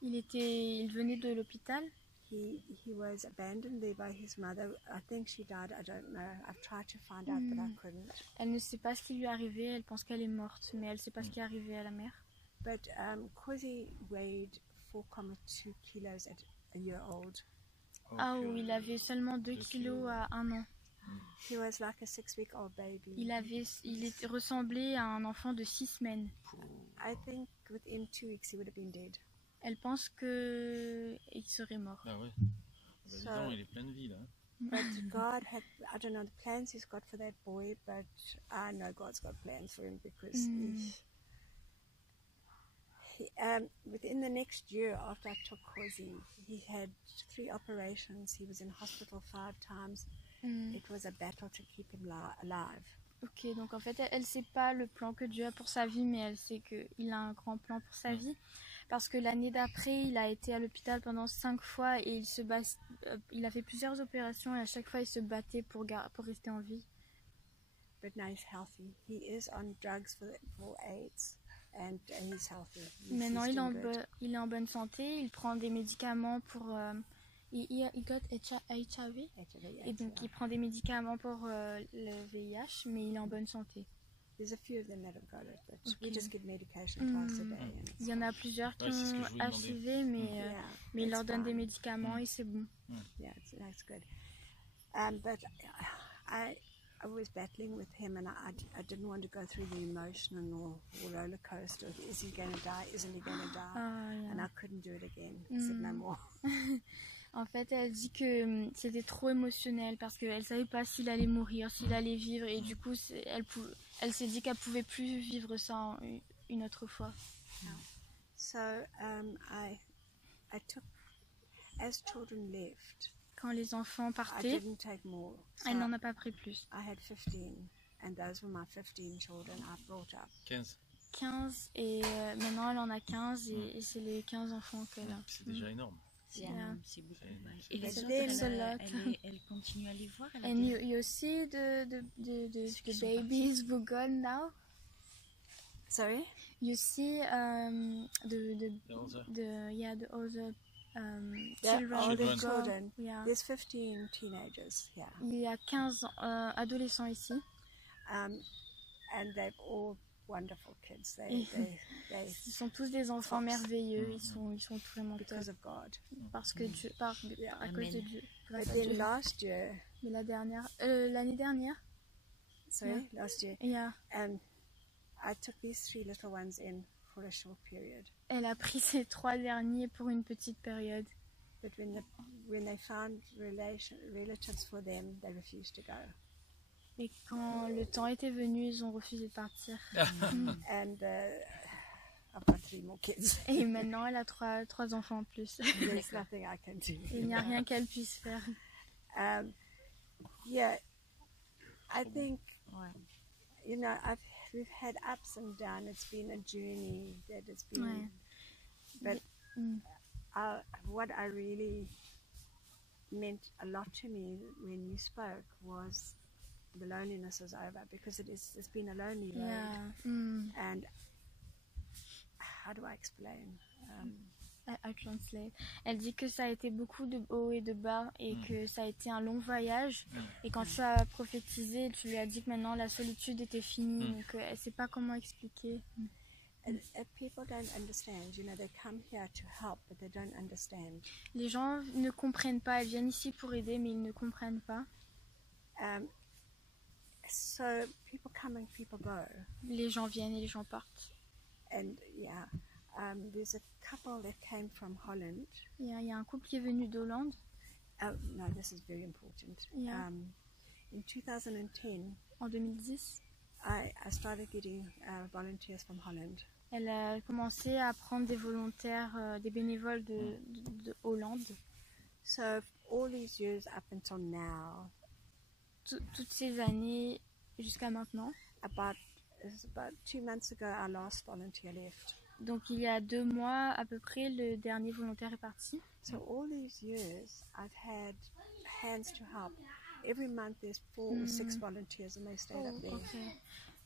Il venait de l'hôpital. He was abandoned there by his mother. I think she died. I don't know. I've tried to find out, but I couldn't. Elle ne sait pas ce qui lui est arrivé. Elle pense qu'elle est morte, mais elle ne sait pas ce qui est arrivé à la mère. But Kosi weighed 4.2 kilos at a year old. Ah oui, il avait seulement 2 kilos à 1 an. He was like a 6-week-old baby. Il ressemblait à un enfant de 6 semaines. I think within 2 weeks he would have been dead. Elle pense qu'il serait mort. Ah ouais. Bah, dis donc, il est plein de vie là. But God had, I don't know the plans He's got for that boy, but I know God's got plans for him because within the next year after I took Kosi, he had 3 operations. He was in hospital 5 times. It was a battle to keep him alive. Ok, donc en fait, elle ne sait pas le plan que Dieu a pour sa vie, mais elle sait qu'il a un grand plan pour sa vie. Parce que l'année d'après, il a été à l'hôpital pendant 5 fois et il a fait plusieurs opérations et à chaque fois, il se battait pour rester en vie. But now he's healthy. He is on drugs for AIDS and he's healthy. Maintenant, il est en bonne santé. Il prend des médicaments pour... il got HIV. Et donc, il prend des médicaments pour le VIH, mais il est en bonne santé. There's a few of them that have got it, but we just give medication twice a day. Il y en a plusieux qui ont HIV, mais il leur donne des médicaments et c'est bon. Yeah, that's good. But I was battling with him, and I didn't want to go through the emotional roller coaster. Is he going to die? Isn't he going to die? Yeah. And I couldn't do it again. I said no more. En fait, elle dit que c'était trop émotionnel parce qu'elle savait pas s'il allait mourir, s'il allait vivre, et du coup, elle s'est dit qu'elle pouvait plus vivre ça une autre fois. So I took, as children left. Quand les enfants I partaient, didn't take more. So elle n'en a pas pris plus. I had 15, and those were my 15 children I brought up. 15 et maintenant elle en a 15 et c'est les 15 enfants qu'elle a. C'est déjà énorme. C'est beaucoup. Et les It's autres, a lot. elle continue à les voir. And you see the babies who gone now? Sorry? You see the other children. Yeah. There's 15 teenagers here. Il y a 15 adolescents ici. And they've all wonderful kids. Ils sont tous des enfants merveilleux. Ils sont vraiment because of God. parce que Dieu, à cause de Dieu. But then last year, Mais l'année dernière. sorry, last year, Yeah. I took these 3 little ones in for a short period. Elle a pris ces 3 derniers pour une petite période. But when they found relatives for them, they refused to go. Et quand le temps était venu, ils ont refusé de partir. And I've got 3 more kids. Et maintenant, elle a 3 enfants en plus. There's nothing I can do. Il n'y a rien qu'elle puisse faire. Yeah, I think, you know, we've had ups and downs. It's been a journey that has been, but what I really meant a lot to me when you spoke was the loneliness is over, because it's been a lonely road. Yeah. And how do I explain? I translate. Elle dit que ça a été beaucoup de hauts et de bas et que ça a été un long voyage. Et quand tu as prophétisé, tu lui as dit que maintenant la solitude était finie. Donc elle ne sait pas comment expliquer. And people don't understand. You know, they come here to help, but they don't understand. Les gens ne comprennent pas. Ils viennent ici pour aider, mais ils ne comprennent pas. So people come and people go. Les gens viennent et les gens partent. And yeah, there's a couple that came from Holland. Il y a un couple qui est venu d'Hollande. Oh no, this is very important. Yeah. In 2010, En 2010, I started getting volunteers from Holland. elle a commencé à prendre des volontaires, des bénévoles de Hollande. So all these years up until now, Toutes ces années jusqu'à maintenant. about 2 months ago, our last volunteer left. Donc il y a 2 mois à peu près, le dernier volontaire est parti. So all these years, I've had hands to help. every month there's 4 or 6 volunteers and they stayed up there. Okay.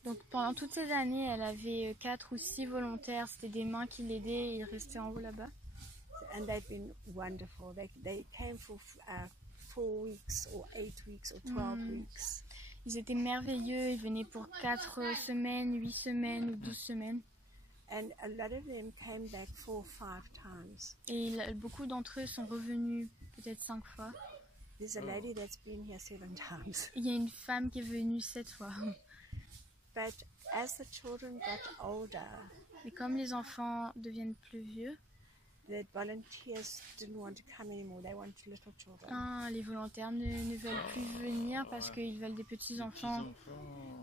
Donc pendant toutes ces années, elle avait 4 ou 6 volontaires. C'était des mains qui l'aidaient et ils restaient en haut là-bas. And they've been wonderful. They came for 4 weeks or 8 weeks or 12 weeks. Ils étaient merveilleux. Ils venaient pour 4 semaines, 8 semaines ou 12 semaines. And a lot of them came back 4 or 5 times. Et beaucoup d'entre eux sont revenus peut-être 5 fois. There's a lady that's been here 7 times. Il y a une femme qui est venue 7 fois. But as the children got older, Et comme les enfants deviennent plus vieux, the volunteers didn't want to come anymore. They wanted little children. les volontaires ne veulent plus venir parce qu'ils veulent des petits enfants.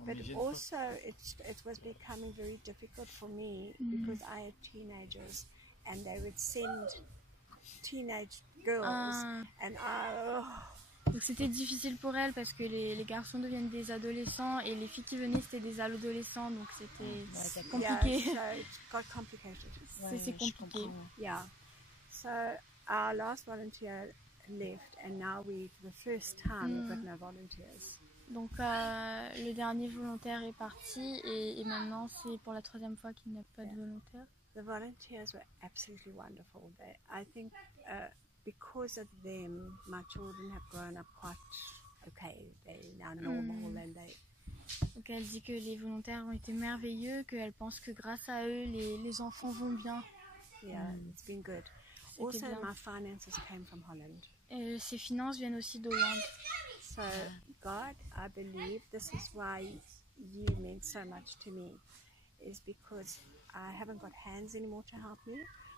But also, it was becoming very difficult for me because I had teenagers, and they would send teenage girls, and Donc c'était difficile pour elle parce que les garçons deviennent des adolescents et les filles qui venaient c'était des adolescents, donc c'était compliqué. Yeah, so it got complicated. C'est compliqué. Yeah. So our last volunteer left, and now the first time we've got no volunteers. Donc le dernier volontaire est parti et maintenant c'est pour la 3e fois qu'il n'y a pas de volontaire. The volunteers were absolutely wonderful. I think because of them, my children have grown up quite okay. They're now normal and they. Donc elle dit que les volontaires ont été merveilleux, qu'elle pense que grâce à eux les enfants vont bien. Yeah, it's been good. Also, my finances came from Holland. Ses finances viennent aussi d'Hollande. So God, I believe this is why you meant so much to me, is because I haven't got hands anymore to help me,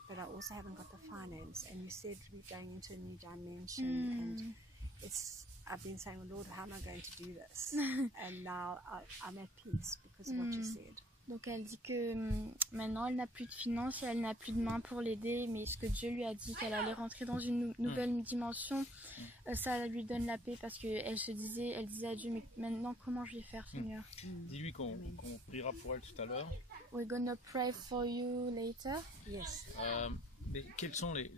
but I also haven't got the finance. And you said we're going into a new dimension, and I've been saying, well, Lord, how am I going to do this? And now I'm at peace because of what you said. Donc elle dit que maintenant elle n'a plus de finances et elle n'a plus de main pour l'aider, mais ce que Dieu lui a dit qu'elle allait rentrer dans une nouvelle dimension, ça lui donne la paix parce qu'elle disait à Dieu, mais maintenant comment je vais faire, Seigneur? Dis-lui qu'on priera pour elle tout à l'heure. We're gonna pray for you later. Yes. Mais quels sont les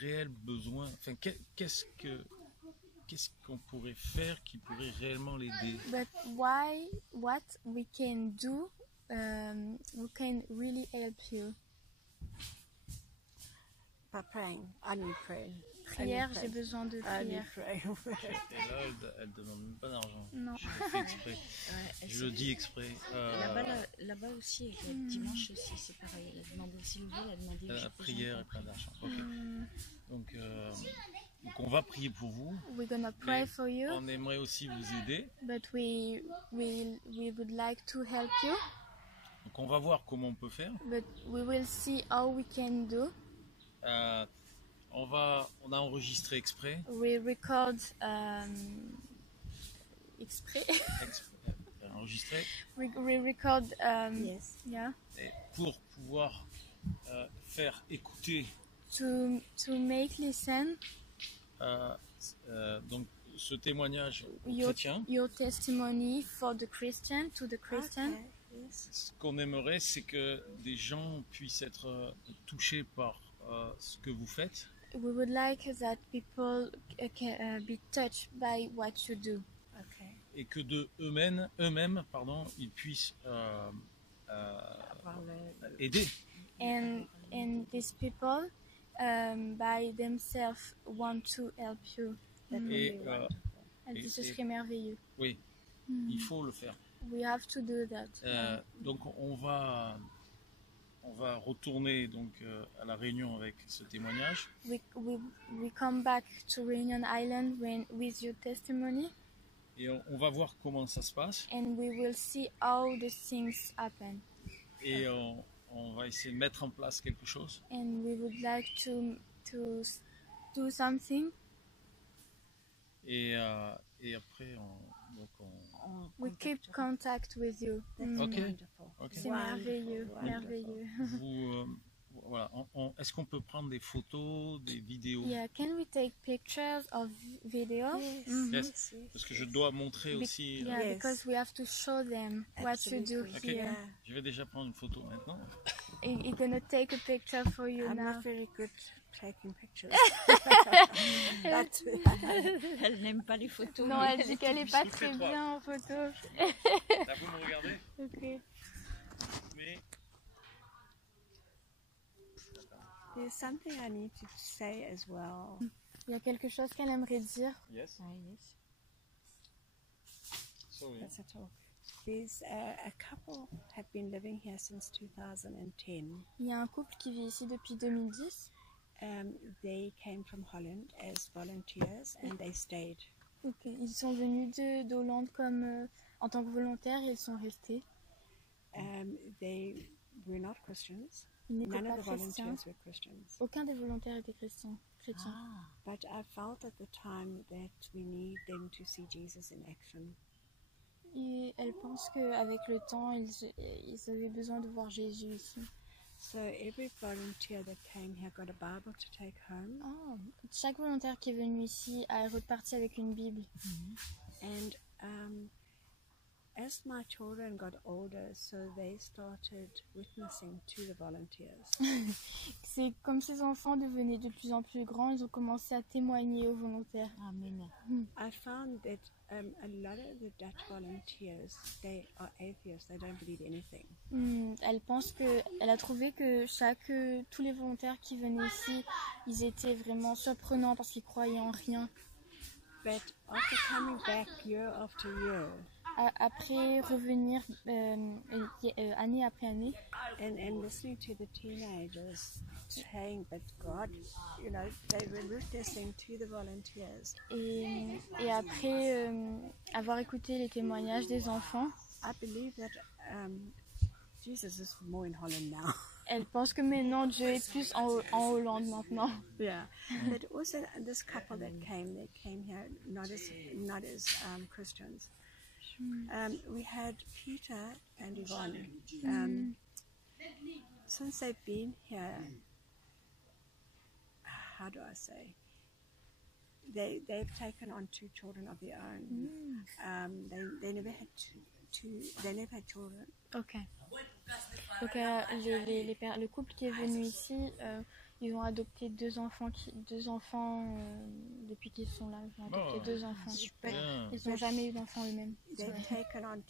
réels besoins? Enfin, qu'est-ce qu'on pourrait faire qui pourrait réellement l'aider? But what we can do, we can really help you. By praying. I need prayer. Prière, j'ai besoin de I prière. need prayer. Et là, elle demande même pas d'argent. Non. Je le fais exprès. Je le dis exprès. Là-bas aussi, dimanche aussi, c'est pareil. Elle a demandé aussi le elle a demandé La prière et plein d'argent. Ok. Donc on va prier pour vous. We're gonna pray for you. On aimerait aussi vous aider. But we would like to help you. Donc on va voir comment on peut faire. But we will see how we can do. On a enregistré exprès. We record exprès. Enregistré. We record Yes. yeah. Et pour pouvoir faire écouter To make listen donc ce témoignage aux chrétiens. your testimony for the Christian, to the Christian. Okay. Yes. Ce qu'on aimerait, c'est que des gens puissent être touchés par ce que vous faites. We would like that people can be touched by what you do. Okay. Et que de eux-mêmes, ils puissent aider. And these people by themselves want to help you. Et, Elle dit ce serait merveilleux. oui, il faut le faire. We have to do that. Donc on va retourner donc à la Réunion avec ce témoignage. We come back to Reunion Island with your testimony. Et on va voir comment ça se passe. And we will see how the things happen. Et on va essayer de mettre en place quelque chose. And we would like to do something. Et après We keep contact with you. Ok. C'est merveilleux, merveilleux. Voilà. Est-ce qu'on peut prendre des photos, des vidéos? Yeah, can we take pictures of video? Yes. Parce que je dois montrer aussi. Yeah, because we have to show them what you do Ok. here. Je vais déjà prendre une photo maintenant. He's gonna take a picture for you I'm now. not very good taking pictures. But Elle n'aime pas les photos. Non, mais elle dit qu'elle est pas très bien en photo. Là, vous me regardez, Ok. mais there's something I need to say as well. Il y a quelque chose qu'elle aimerait dire. yes. Ah, yes. Sorry. That's at all. There's a couple have been living here since 2010. Il y a un couple qui vit ici depuis 2010. They came from Holland as volunteers and they stayed. Ok. Ils sont venus d'Hollande comme en tant que volontaires et ils sont restés. They were not Christians. Ils n'étaient None pas of the chrétiens. volunteers were Christians. Aucun des volontaires était chrétien. Ah, But I felt at the time that we need them to see Jesus in action. Et elle pense qu'avec le temps, ils avaient besoin de voir Jésus ici. So every volunteer that came here got a Bible to take home. Ah, chaque volontaire qui est venu ici est reparti avec une Bible. And as my children got older, so they started witnessing to the volunteers. C'est comme ces enfants devenaient de plus en plus grands, ils ont commencé à témoigner aux volontaires. amen. I found that a lot of the Dutch volunteers, they are atheists, they don't believe anything. Elle a trouvé que tous les volontaires qui venaient ici, ils étaient vraiment surprenants parce qu'ils croyaient en rien. But after coming back year after year, Après revenir année après année, and listening to the teenagers saying, but God, you know, they were witnessing to the volunteers. et après avoir écouté les témoignages des enfants, I believe that Jesus is more in Holland now. elle pense que maintenant Dieu est plus en Hollande maintenant. Yeah. But also this couple that came here not as Christians. We had Peter and Yvonne. Since they've been here, how do I say? They've taken on 2 children of their own. They never had they never had children. Ok. Donc le couple qui est venu ici, ils ont adopté 2 enfants depuis qu'ils sont là. Ils ont adopté 2 enfants. Ils n'ont jamais eu d'enfants eux-mêmes. They've taken on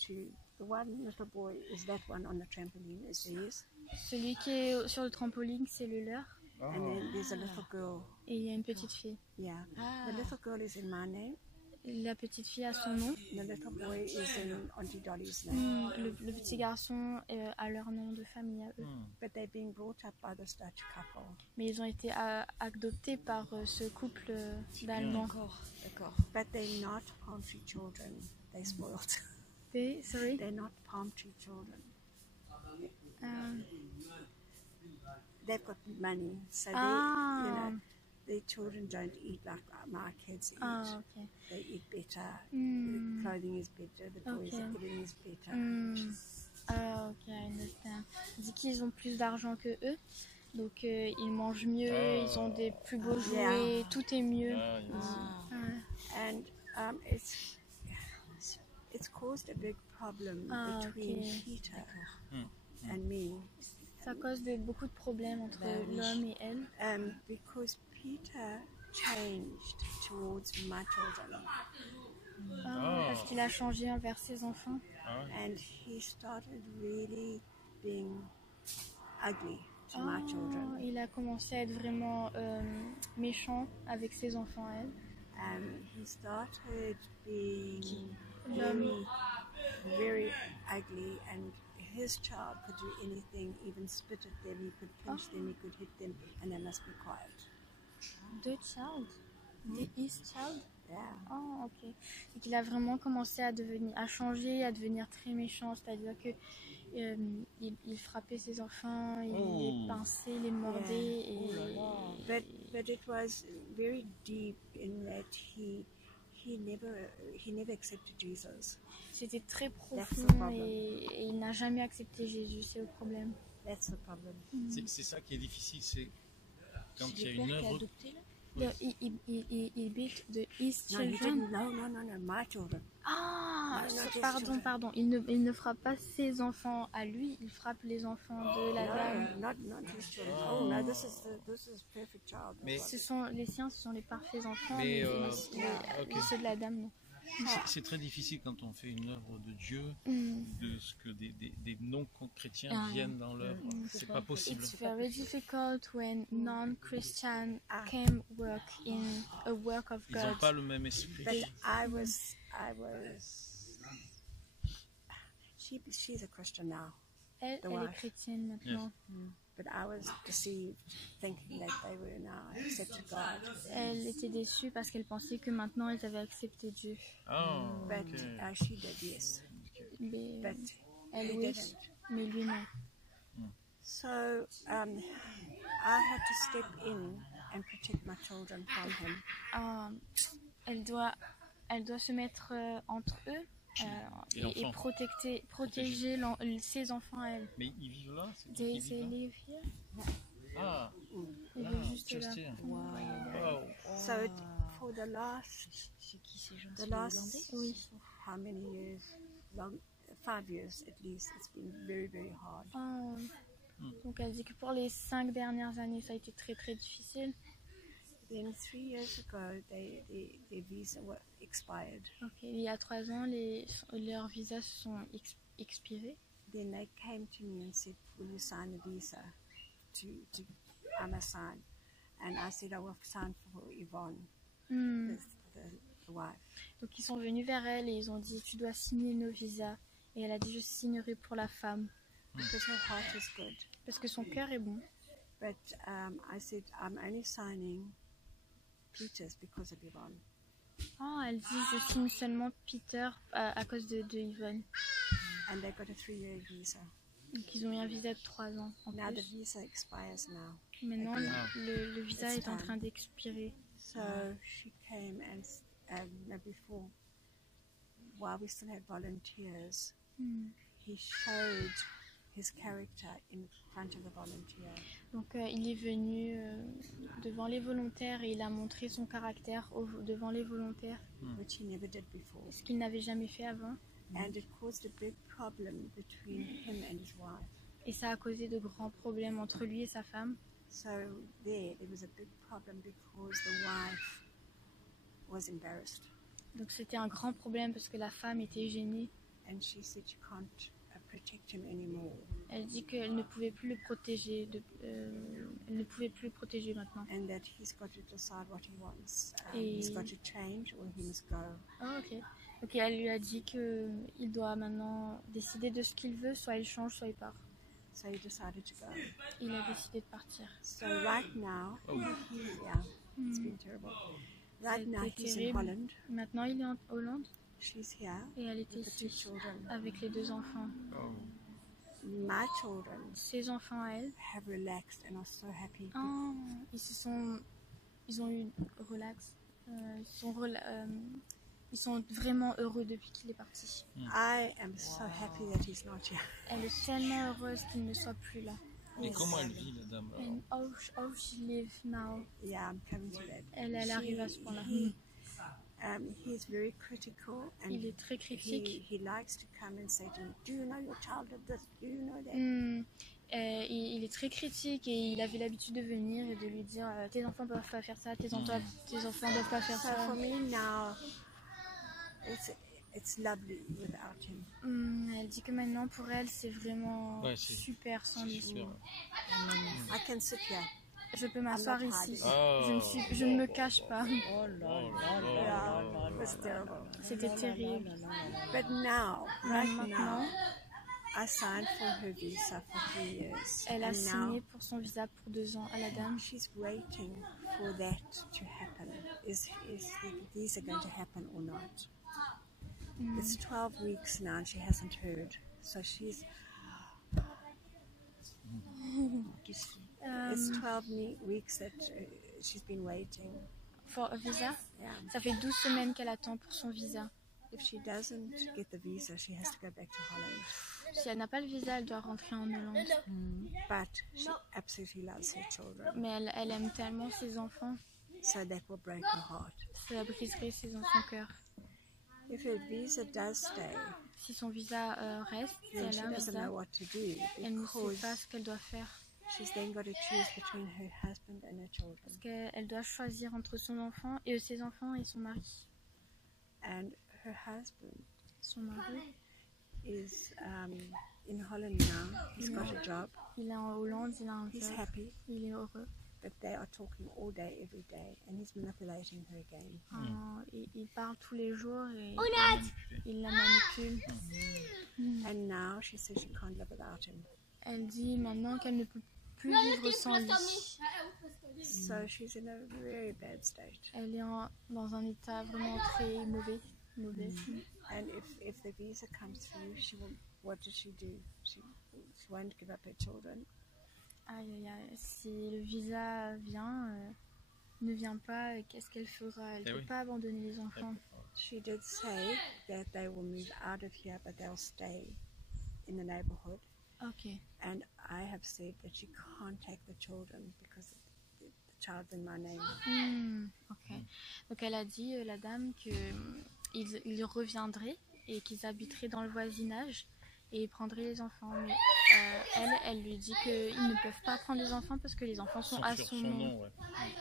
the one little boy is that one on the trampoline is theirs. Celui qui est sur le trampoline, c'est le leur. And then there's a little girl. Et il y a une petite fille. Yeah. The little girl is in my name. La petite fille a son nom. The little boy is in Auntie Dolly's name. Le petit garçon a leur nom de famille à eux. But they've been brought up by this Dutch couple. Mais ils ont été adoptés par ce couple d'Allemands. D'accord. But they're not palm tree children. They're spoiled. Sorry? They're not palm tree children. They've got money, so their children don't eat like my kids eat. Okay. They eat better. The clothing is better. The toys everything is better. Ok, I understand. Il dit qu'ils ont plus d'argent que eux, donc ils mangent mieux, ils ont des plus beaux jouets, tout est mieux. And it's caused a big problem between Peter and me. Ça cause beaucoup de problèmes entre l'homme et elle. Because Peter changed towards my children. Parce qu'il a changé envers ses enfants. And he started really being ugly to my children. Il a commencé à être vraiment méchant avec ses enfants à elle. He started being very ugly, and his child could do anything, even spit at them, he could pinch them, he could hit them, and they must be quiet. The child? His child? Yeah. Oh, ok. Et qu'il a vraiment commencé à changer, à devenir très méchant, c'est-à-dire que il frappait ses enfants, il les pinçait, les mordait. Yeah. But it was very deep in that he never accepted Jesus. C'était très profond et il n'a jamais accepté Jésus, c'est le problème. That's the problem. C'est ça qui est difficile, c'est quand il y a une œuvre. He built his children. No, my children. Ah, No, not his pardon, children. pardon. Il ne frappe pas ses enfants à lui, il frappe les enfants de la dame. Not his children. Oh no, this is perfect child. Mais Les siens, ce sont les parfaits enfants, Mais, mais ceux de la dame, non. c'est très difficile quand on fait une œuvre de Dieu, de ce que des non-chrétiens viennent dans l'œuvre. C'est pas possible. It's very difficult when non-Christian can work in a work of Ils n'ont God. pas le même esprit. But I was. She's a Christian now, Elle est wife. chrétienne maintenant. but I was deceived, thinking that they were now accepted God. Elle était déçue parce qu'elle pensait que maintenant ils avaient accepté Dieu. Oh, But ok. she did, yes. Mais But elle, he oui, didn't. mais lui, non. So I had to step in and protect my children from him. Elle doit se mettre entre eux Et et l'enfant. protéger ses enfants à elle. Mais ils vivent là? C'est qui They vit là? live here. Ah, Ils ah, vivent juste là. just here. Wow. Wow. So for the last, C'est qui ces gens? the C'est les last, Hollandais? Oui. how many years? 5 years at least. It's been very, very hard. Ah. Donc elle dit que pour les 5 dernières années, ça a été très très difficile. Then 3 years ago, their visa were expired. Ok, il y a 3 ans, leurs visas se sont expirés. Then they came to me and said, "Will you sign a visa?" I must sign, and I said, "I will sign for Yvonne, Hmm. the wife." Donc ils sont venus vers elle et ils ont dit tu dois signer nos visas. Et elle a dit je signerai pour la femme Because her heart is good. parce que son cœur est bon. But I said, "I'm only signing Peter's because of Yvonne." Oh, elle dit je signe seulement Peter à cause de Yvonne. And they got a 3-year visa. Donc ils ont eu un visa de 3 ans en Now the plus. visa expires now. Maintenant le visa It's est en time. train d'expirer. So she came and before, while we still had volunteers, he showed his character in front of the volunteer. Donc il est venu devant les volontaires et il a montré son caractère devant les volontaires, Which he never did before. ce qu'il n'avait jamais fait avant. And it caused a big problem between him and his wife. Et ça a causé de grands problèmes entre lui et sa femme. So there was a big problem because the wife was embarrassed. Donc c'était un grand problème parce que la femme était gênée. And she said you can't protect him anymore. Elle dit qu'elle ne pouvait plus le protéger. Elle ne pouvait plus le protéger maintenant. And that he's got to decide what he wants. Et- He's got to change or he must go. Ah, ok. Donc elle lui a dit qu'il doit maintenant décider de ce qu'il veut, soit il change, soit il part. So he decided to go. Il a décidé de partir. So right now, it's been terrible. Right now C'était he's in terrible. Holland. Maintenant il est en Hollande She's here et elle est with the 2 ici children. avec les 2 enfants. My children Ses enfants à elle, have relaxed and are so happy. ils ont eu relax. Ils sont vraiment heureux depuis qu'il est parti. I am so happy that he's not here. Elle est tellement heureuse qu'il ne soit plus là. Et comment elle vit, la dame alors? And how she lives now. Yeah, I'm coming to that. Elle arrive à ce point-là. He's very critical and Il est très critique. he likes to come and say to me, "Do you know your child did this? Do you know that?" Il est très critique et il avait l'habitude de venir et de lui dire tes enfants peuvent pas faire ça, tes enfants doivent pas faire So ça. for me now, it's lovely without him. Elle dit que maintenant pour elle c'est vraiment Ouais, c'est- super sans lui. Super. I can sit here. Je peux m'asseoir I'm not ici. hiding. Je ne me cache pas. Oh là là là là là là. It's terrible. C'était terrible. But now, right Maintenant, now, I signed for her visa for 3 years. elle a And signé now pour son visa pour 2 ans à la dame. she's waiting for that to happen. Is these are going to happen or not? It's 12 weeks now and she hasn't heard. So she's it's 12 weeks that she's been waiting. For a visa. Yeah. Ça fait 12 semaines qu'elle attend pour son visa. If she doesn't get the visa, she has to go back to Holland. Si elle n'a pas le visa, elle doit rentrer en Hollande. But she absolutely loves her children. Mais elle aime tellement ses enfants, So that will break her heart. ça briserait son cœur. If her visa does stay, Si son visa reste, si then elle she a un doesn't visa, know what to do elle ne sait because pas ce qu'elle doit faire. she's then got to choose between her husband and her children. Parce qu'elle doit choisir entre son enfant et ses enfants et son mari. And her husband Son mari, is in Holland now. He's got a job. il est en Hollande, il a un He's job, happy, il est heureux. but they are talking all day, every day, and he's manipulating her again. Il parle tous les jours et Manipulé. il la manipule. And now she says she can't live without him. Elle dit maintenant qu'elle ne peut plus vivre sans lui. So she's in a very bad state. Elle est dans un état vraiment très mauvais. And if the visa comes through, what does she do? She won't give up her children. Aïe, aïe, aïe. Si le visa ne vient pas, qu'est-ce qu'elle fera? Elle ne peut pas abandonner les enfants. She did say that they will move out of here, but they'll stay in the neighborhood. Ok. And I have said that she can't take the children because the child's in my name. Ok. Donc elle a dit, la dame, qu'ils reviendraient et qu'ils habiteraient dans le voisinage et ils prendraient les enfants. Mais elle lui dit qu'ils ne peuvent pas prendre les enfants parce que les enfants sont à son nom. Ouais.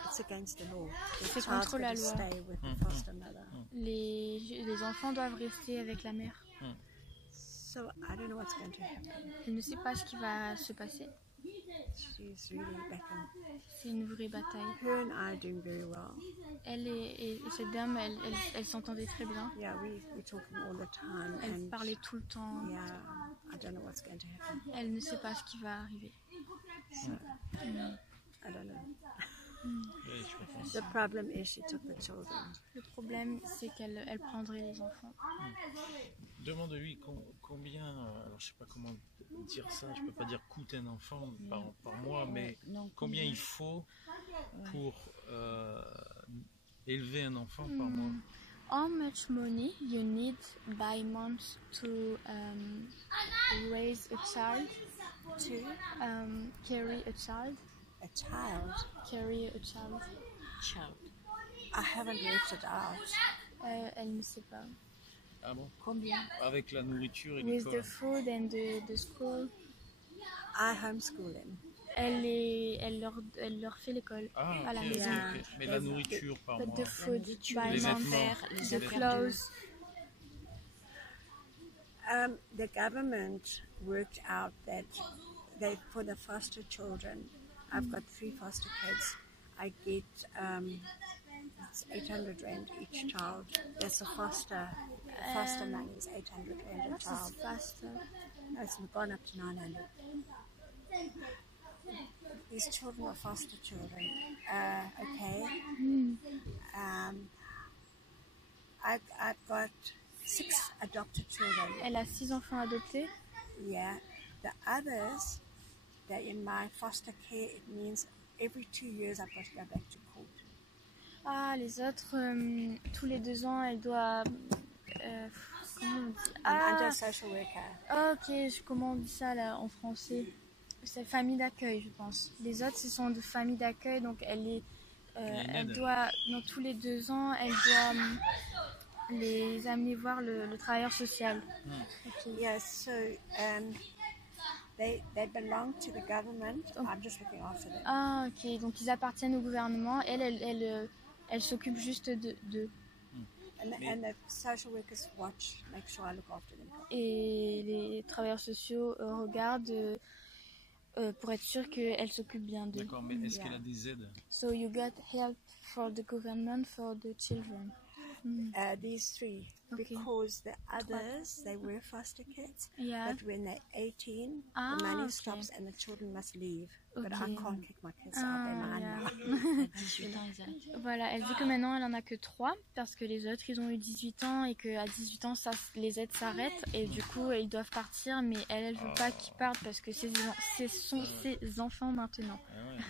It's against the law. C'est contre la loi. Stay with the foster mother. Les enfants doivent rester avec la mère. So I don't know what's going to happen. Elle ne sait pas ce qui va se passer. She's really battling. C'est une vraie bataille. Her and I are doing very well. Elle et cette dame, elle s'entendait très bien. Yeah, we're talking all the time. Elle And parlait tout le temps. yeah, I don't know what's going to happen. Elle ne sait pas ce qui va arriver. So, I don't know. Ouais, je comprends. The problem is she took the children. Le problème, c'est qu'elle prendrait les enfants. Demande-lui combien, alors je sais pas comment dire ça, je peux pas dire coûte un enfant par mois, mais combien il faut pour élever un enfant par mois. How much money you need by month to raise a child, To carry a child, a child, carry a child? I haven't worked it out. Elle ne sait pas. Ah bon? Combien? Avec la nourriture et With l'école. the food and the school, I homeschool him. elle leur fait l'école à la ok, maison. ok. Mais la nourriture par But mois. the food by Les month, vêtements. the clothes. The government worked out that for the foster children, I've got 3 foster kids. I get it's 800 rand each child. That's a foster money is 800 rand a child. Faster. No, it's gone up to 900. These children are foster children. Okay. I've got 6 adopted children. Elle a 6 enfants adoptés. Yeah. The others, they're in my foster care. It means every 2 years I've got to go back to court. Ah, les autres, tous les 2 ans, elle doit... comment on dit? I'm under a social worker. Ok, comment on dit ça là, en français? C'est famille d'accueil, je pense. Les autres, ce sont de familles d'accueil, donc elle doit, dans tous les 2 ans, elle doit les amener voir le travailleur social. Okay. Yeah, so they belong to the government. I'm just looking after them. Ah, ok, donc ils appartiennent au gouvernement. Elle s'occupe juste d'eux. And the social workers make sure I look after them. Et les travailleurs sociaux regardent pour être sûr qu'elle s'occupe bien d'eux. D'accord, mais est-ce qu'elle a des aides? So you got help for the government for the children. These 3, Okay. because the others, they were foster kids, Yeah. but when they're 18, Ah, the money okay. stops and the children must leave. But I Okay. can't kick my kids out, they're mine yeah. now. 18 ans, exact. Voilà, elle dit que maintenant elle en a que 3 parce que les autres ils ont eu 18 ans et qu'à 18 ans les aides s'arrêtent et du coup ils doivent partir, mais elle veut pas qu'ils partent parce que ce sont ses enfants maintenant.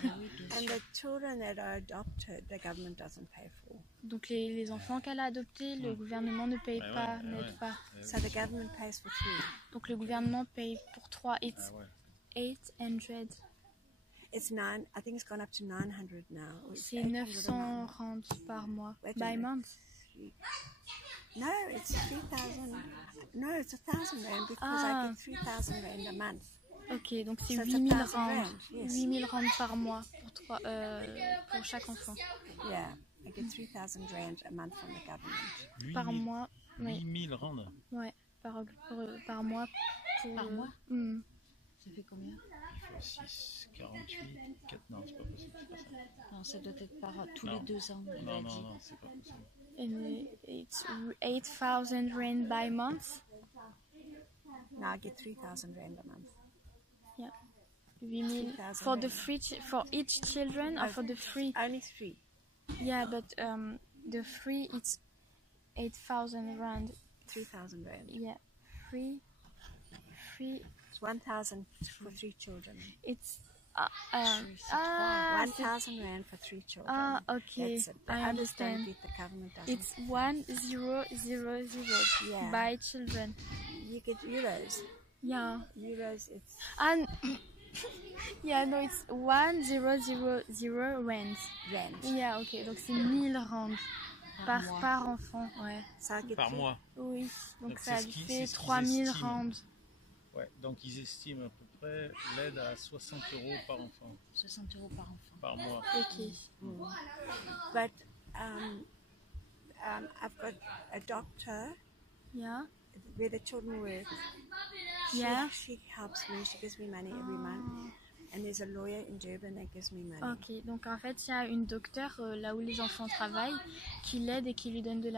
And the children that are adopted, the government doesn't pay for. Donc les enfants qu'elle a adoptés, le gouvernement ne paye pas, n'aide pas. So the government pays for 3. Donc le gouvernement paye pour 3, it's 800. It's 9, I think it's gone up to 900 now. Or it's C'est 800 a 900 month. rand par mois. Wait a By minute. month. No, it's 3,000. No, it's 1,000 rand because I get 3,000 rand a month. Ok, donc c'est So it's 8000 1,000 rand. rand, yes. 8000 rand par mois pour chaque enfant. Yeah, I get 3,000 rand a month from the government. Par mois. Oui. 8000 rand. Ouais, par mois. Par mois Hmm. Ça fait combien? 6, 48, 4, non, c'est pas possible. C'est pas ça. Non, ça doit être par tous Non. les 2 ans. il a Non, dit. non, c'est pas possible. And it's 8,000 rand by month. Now I get 3,000 rand a month. 8000 3,000 for the rand. for each children or for the free? Only 3. Yeah, but the free it's 8,000 rand. 3,000 rand. Yeah, free. It's 1,000 for 3 children. It's c'est 1,000 rand for 3 children. Ah, okay. That's it. The I others understand. don't get, the government doesn't. It's 1,000 Yeah. by children. You get euros. Yeah. Euros, it's And yeah, no, it's 1,000 rand. rand. Yeah, ok. Donc c'est 1000 rand par enfant. Ouais. So I get Par mois. Oui. Donc Donc ça c'est ce lui qui- fait c'est ce qu'ils 3000 estiment. rand. Ouais, donc ils estiment à peu près l'aide à 60 € par enfant, 60 € par enfant. par mois. Ok. But I've got a doctor Yeah. where the children work. Yeah. She helps me. She gives me money every month. And there's a lawyer in Durban that gives me money. Ok, donc en fait, il y a une docteure là où les enfants travaillent qui l'aide et qui lui donne de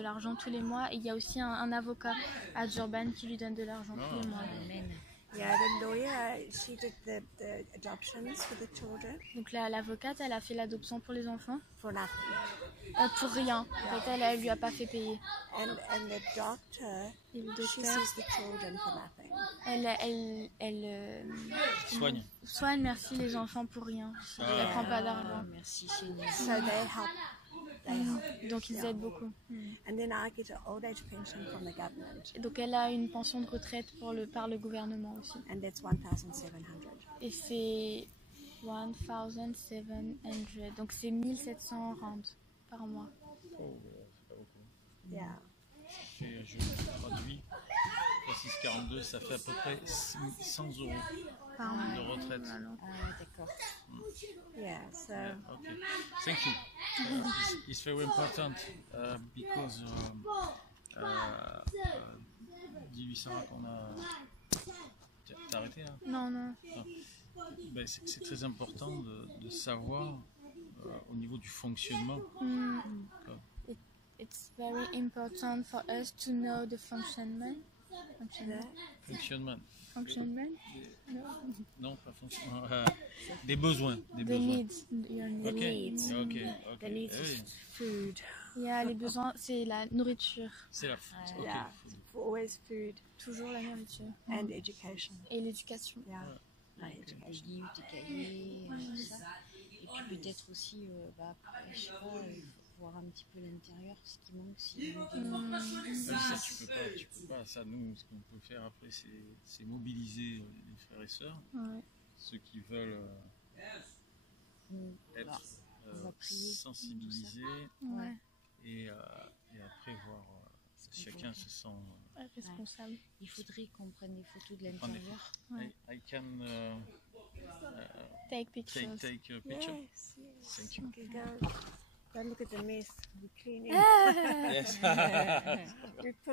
l'argent tous les mois. Et il y a aussi un avocat à Durban qui lui donne de l'argent tous les mois. Amen. Yeah, the lawyer, she did the adoptions for the children Donc là, l'avocate, elle a fait l'adoption pour les enfants for nothing. pour rien. En fait, elle lui a pas fait payer. And the doctor, Et le she docteur, sees the children for nothing. elle Soigne. soigne, merci les enfants pour rien. Elle prend pas d'argent. Merci Seigneur. So they help. Donc ils aident beaucoup. And then I get an old age pension from the government. Et donc elle a une pension de retraite par le gouvernement aussi. And that's 1,700. Et c'est 1,700. Donc c'est 1,700 rand par mois. Oh, c'est pas beaucoup. Yeah. Ça fait, je traduis, 6,42, ça fait à peu près 100 € Par mois. de retraite. Ah ouais, d'accord. Yeah. So Yeah, okay. Thank you. It's very important because dis-lui Sarah qu'on a. T'as arrêté hein? Non. Ben, c'est très important de savoir au niveau du fonctionnement. It's very important for us to know the functionment. Functionment? Non, pas fonctionnement. Des besoins. The needs. Your the needs. needs. Ok. The needs Eh oui, is food. Yeah, les besoins, c'est la nourriture. c'est la. Ok. Yeah. For always food Toujours la nourriture. and education. Et l'éducation. Yeah. Des livres, des cahiers, tout ça. Et puis peut-être aussi, je sais pas, voir un petit peu l'intérieur, ce qui manque, si Ça, tu peux pas. Ça, nous, ce qu'on peut faire après, c'est mobiliser les frères et sœurs, Ouais. ceux qui veulent être on va prier, sensibilisés Ouais. et après voir chacun se sent. Responsable. il faudrait qu'on prenne des photos de Prendre des l'intérieur. Ouais. I can Take pictures. take a picture. Yes. Thank you. Okay, go look at the mess. We're cleaning. Yes. We put